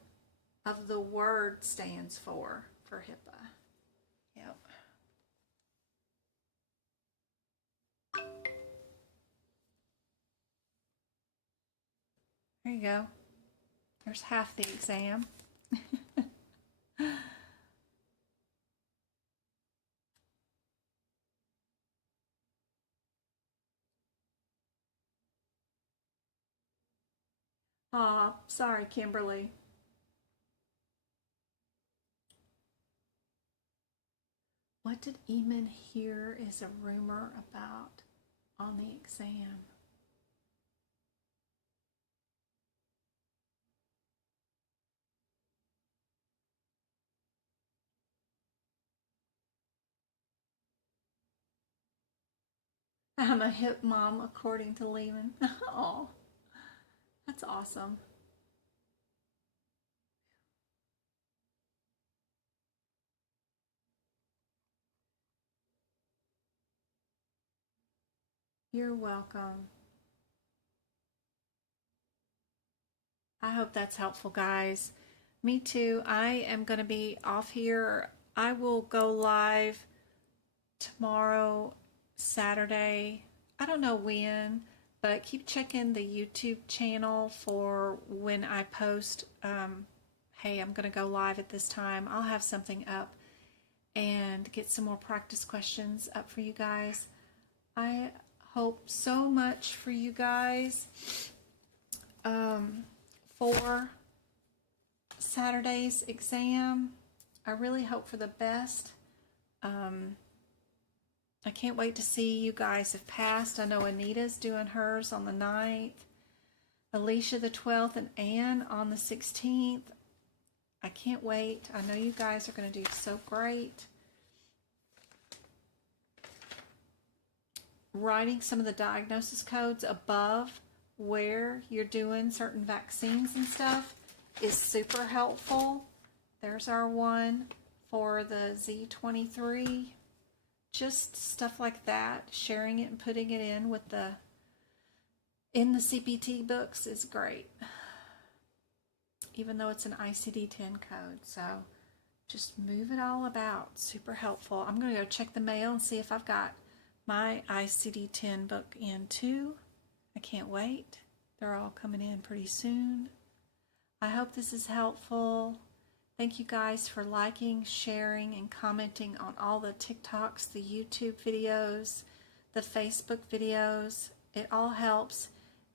of the word stands for HIPAA. Yep. There you go. There's half the exam. Aw, sorry, Kimberly. What did Eamon hear is a rumor about on the exam? I'm a hip mom, according to Lehman. Oh, that's awesome. You're welcome. I hope that's helpful, guys. Me too. I am going to be off here. I will go live tomorrow, Saturday. I don't know when, but keep checking the YouTube channel for when I post, hey, I'm going to go live at this time. I'll have something up and get some more practice questions up for you guys. I hope so much for you guys for Saturday's exam. I really hope for the best. I can't wait to see you guys have passed. I know Anita's doing hers on the 9th, Alicia the 12th, and Anne on the 16th. I can't wait. I know you guys are going to do so great. writing some of the diagnosis codes above where you're doing certain vaccines and stuff is super helpful. There's our one for the Z23. Just stuff like that, sharing it and putting it in with in the CPT books is great. Even though it's an ICD-10 code. So just move it all about. Super helpful. I'm going to go check the mail and see if I've got my ICD-10 book in too. I can't wait. They're all coming in pretty soon. I hope this is helpful. Thank you guys for liking, sharing, and commenting on all the TikToks, the YouTube videos, the Facebook videos. It all helps.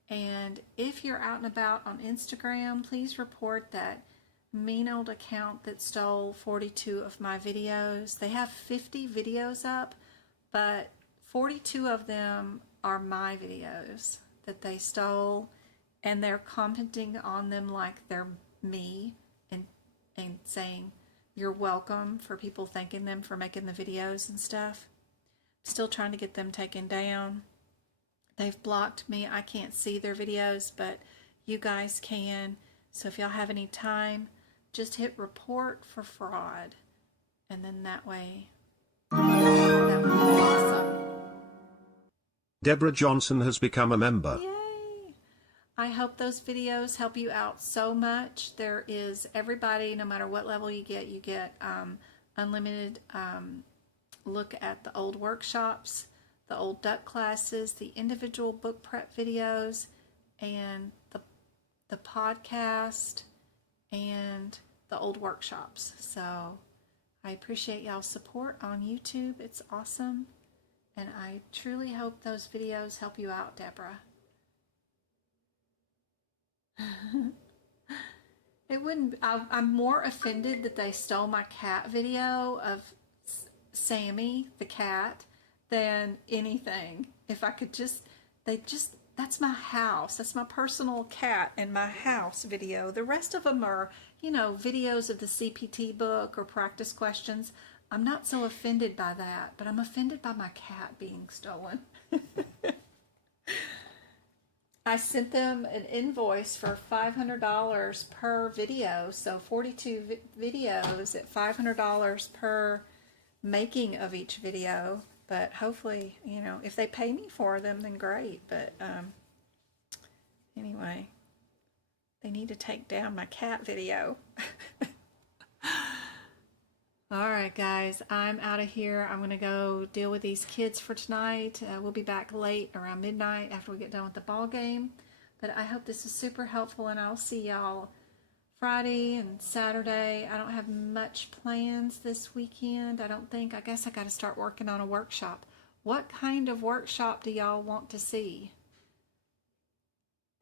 And if you're out and about on Instagram, please report that mean old account that stole 42 of my videos. They have 50 videos up, but 42 of them are my videos that they stole, and they're commenting on them like they're me and saying you're welcome for people thanking them for making the videos and stuff. Still trying to get them taken down. They've blocked me. I can't see their videos, but you guys can. So if y'all have any time, just hit report for fraud. And then that way, that would be awesome. Deborah Johnson has become a member. Yay! I hope those videos help you out so much. There is everybody, no matter what level you get unlimited look at the old workshops, the old duck classes, the individual book prep videos, and the podcast, and the old workshops. So I appreciate y'all's support on YouTube. It's awesome. And I truly hope those videos help you out, Deborah. It wouldn't. I'm more offended that they stole my cat video of Sammy the cat than anything. If I could that's my house. That's my personal cat and my house video. The rest of them are, videos of the CPT book or practice questions. I'm not so offended by that, but I'm offended by my cat being stolen. I sent them an invoice for $500 per video, so 42 videos at $500 per making of each video. But hopefully, if they pay me for them, then great. But anyway, they need to take down my cat video. All right, guys, I'm out of here. I'm going to go deal with these kids for tonight. We'll be back late around midnight after we get done with the ball game. But I hope this is super helpful, and I'll see y'all Friday and Saturday. I don't have much plans this weekend, I don't think. I guess I got to start working on a workshop. What kind of workshop do y'all want to see?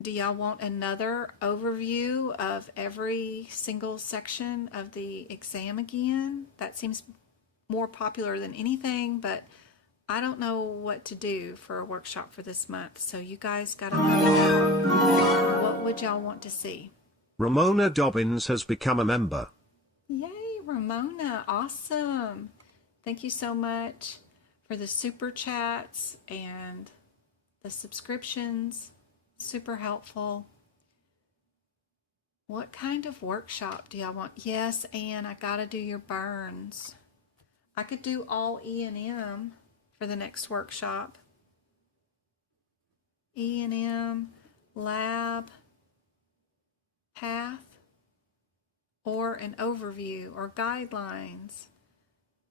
Do y'all want another overview of every single section of the exam again? That seems more popular than anything, but I don't know what to do for a workshop for this month. So you guys got to let me know. What would y'all want to see? Ramona Dobbins has become a member. Yay, Ramona. Awesome. Thank you so much for the super chats and the subscriptions. Super helpful. What kind of workshop do y'all want? Yes, Anne, I gotta do your burns. I could do all E&M for the next workshop. E&M, lab, path, or an overview or guidelines.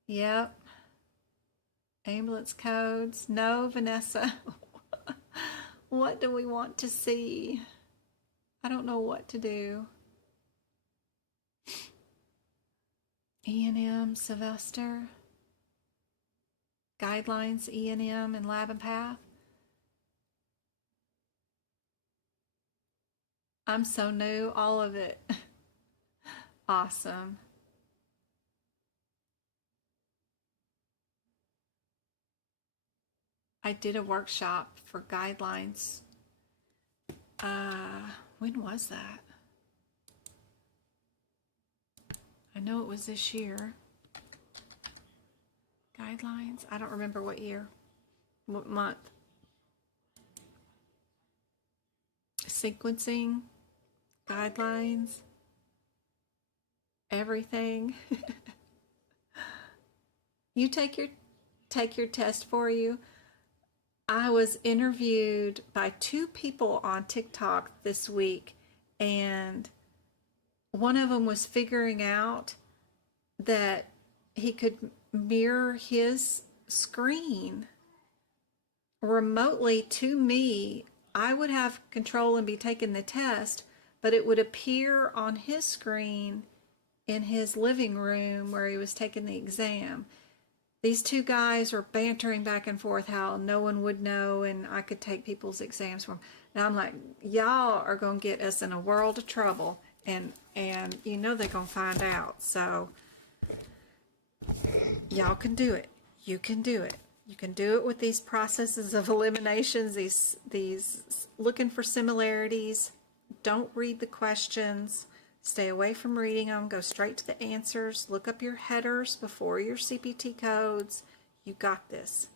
Yep. Ambulance codes. No, Vanessa. What do we want to see? I don't know what to do. E&M, Sylvester. Guidelines, E&M, and lab and path. I'm so new, all of it. Awesome. I did a workshop for guidelines. When was that? I know it was this year. Guidelines? I don't remember what year, what month. sequencing, guidelines, everything. You take your test for you. I was interviewed by 2 people on TikTok this week, and one of them was figuring out that he could mirror his screen remotely to me. I would have control and be taking the test, but it would appear on his screen in his living room where he was taking the exam. These 2 guys were bantering back and forth how no one would know and I could take people's exams for them. And I'm like, y'all are going to get us in a world of trouble, and you know they're going to find out. So y'all can do it. You can do it. You can do it with these processes of eliminations, these looking for similarities. Don't read the questions. Stay away from reading them. Go straight to the answers. Look up your headers before your CPT codes. You got this.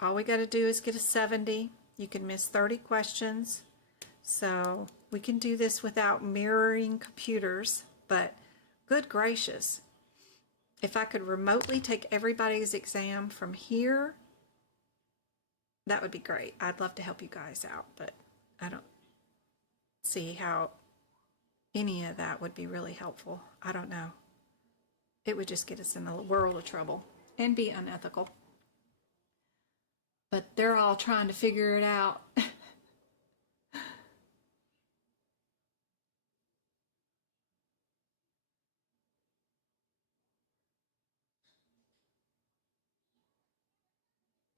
All we got to do is get a 70. You can miss 30 questions. So we can do this without mirroring computers. But good gracious, if I could remotely take everybody's exam from here, that would be great. I'd love to help you guys out, but I don't see how any of that would be really helpful. I don't know. It would just get us in a world of trouble and be unethical. But they're all trying to figure it out.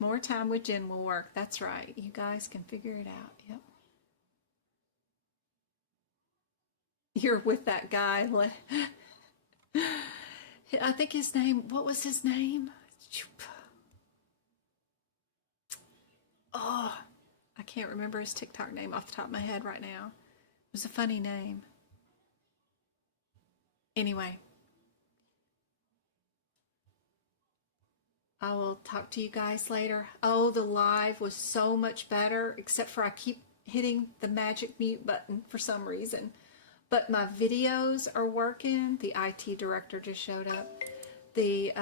More time with Jen will work. That's right. You guys can figure it out. Yep. You're with that guy. I think his name, what was his name? Oh, I can't remember his TikTok name off the top of my head right now. It was a funny name. Anyway, I will talk to you guys later. Oh, the live was so much better, except for I keep hitting the magic mute button for some reason. But my videos are working. The IT director just showed up. The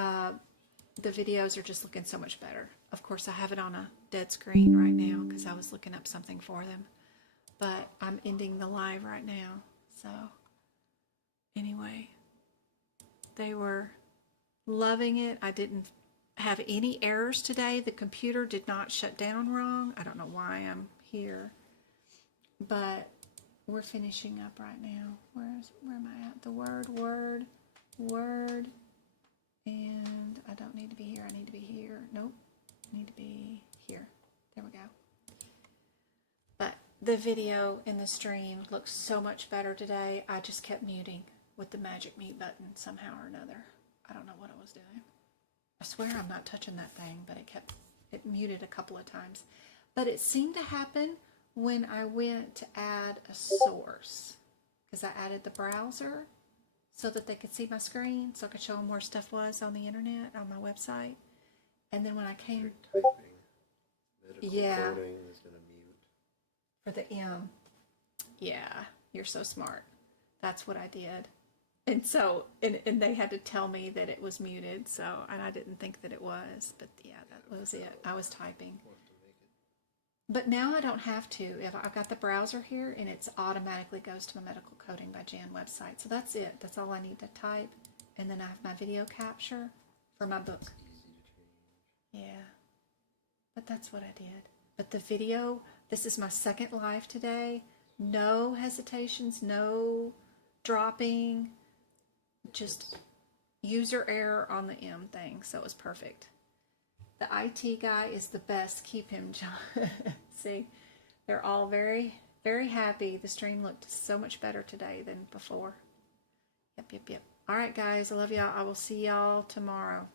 videos are just looking so much better. Of course, I have it on a dead screen right now because I was looking up something for them. But I'm ending the live right now. So anyway, they were loving it. I didn't have any errors today. The computer did not shut down wrong. I don't know why I'm here. But we're finishing up right now. Where am I at? The word, and I don't need to be here. I need to be here. Nope, I need to be here. There we go. But the video in the stream looks so much better today. I just kept muting with the magic mute button somehow or another. I don't know what I was doing. I swear I'm not touching that thing, but it muted a couple of times. But it seemed to happen when I went to add a source, because I added the browser so that they could see my screen, so I could show them where stuff was on the internet, on my website. And then when I came, yeah, is gonna mute for the M. Yeah, you're so smart. That's what I did. And so, and they had to tell me that it was muted, so, and I didn't think that it was, but yeah, that was it. I was typing. But now I don't have to. If I've got the browser here, and it automatically goes to my medical coding by Jan website. So that's it. That's all I need to type. And then I have my video capture for my book. Yeah. But that's what I did. But the video, this is my second live today. No hesitations, no dropping, just user error on the M thing. So it was perfect. The IT guy is the best. Keep him, John. See, they're all very, very happy. The stream looked so much better today than before. Yep. All right, guys. I love y'all. I will see y'all tomorrow.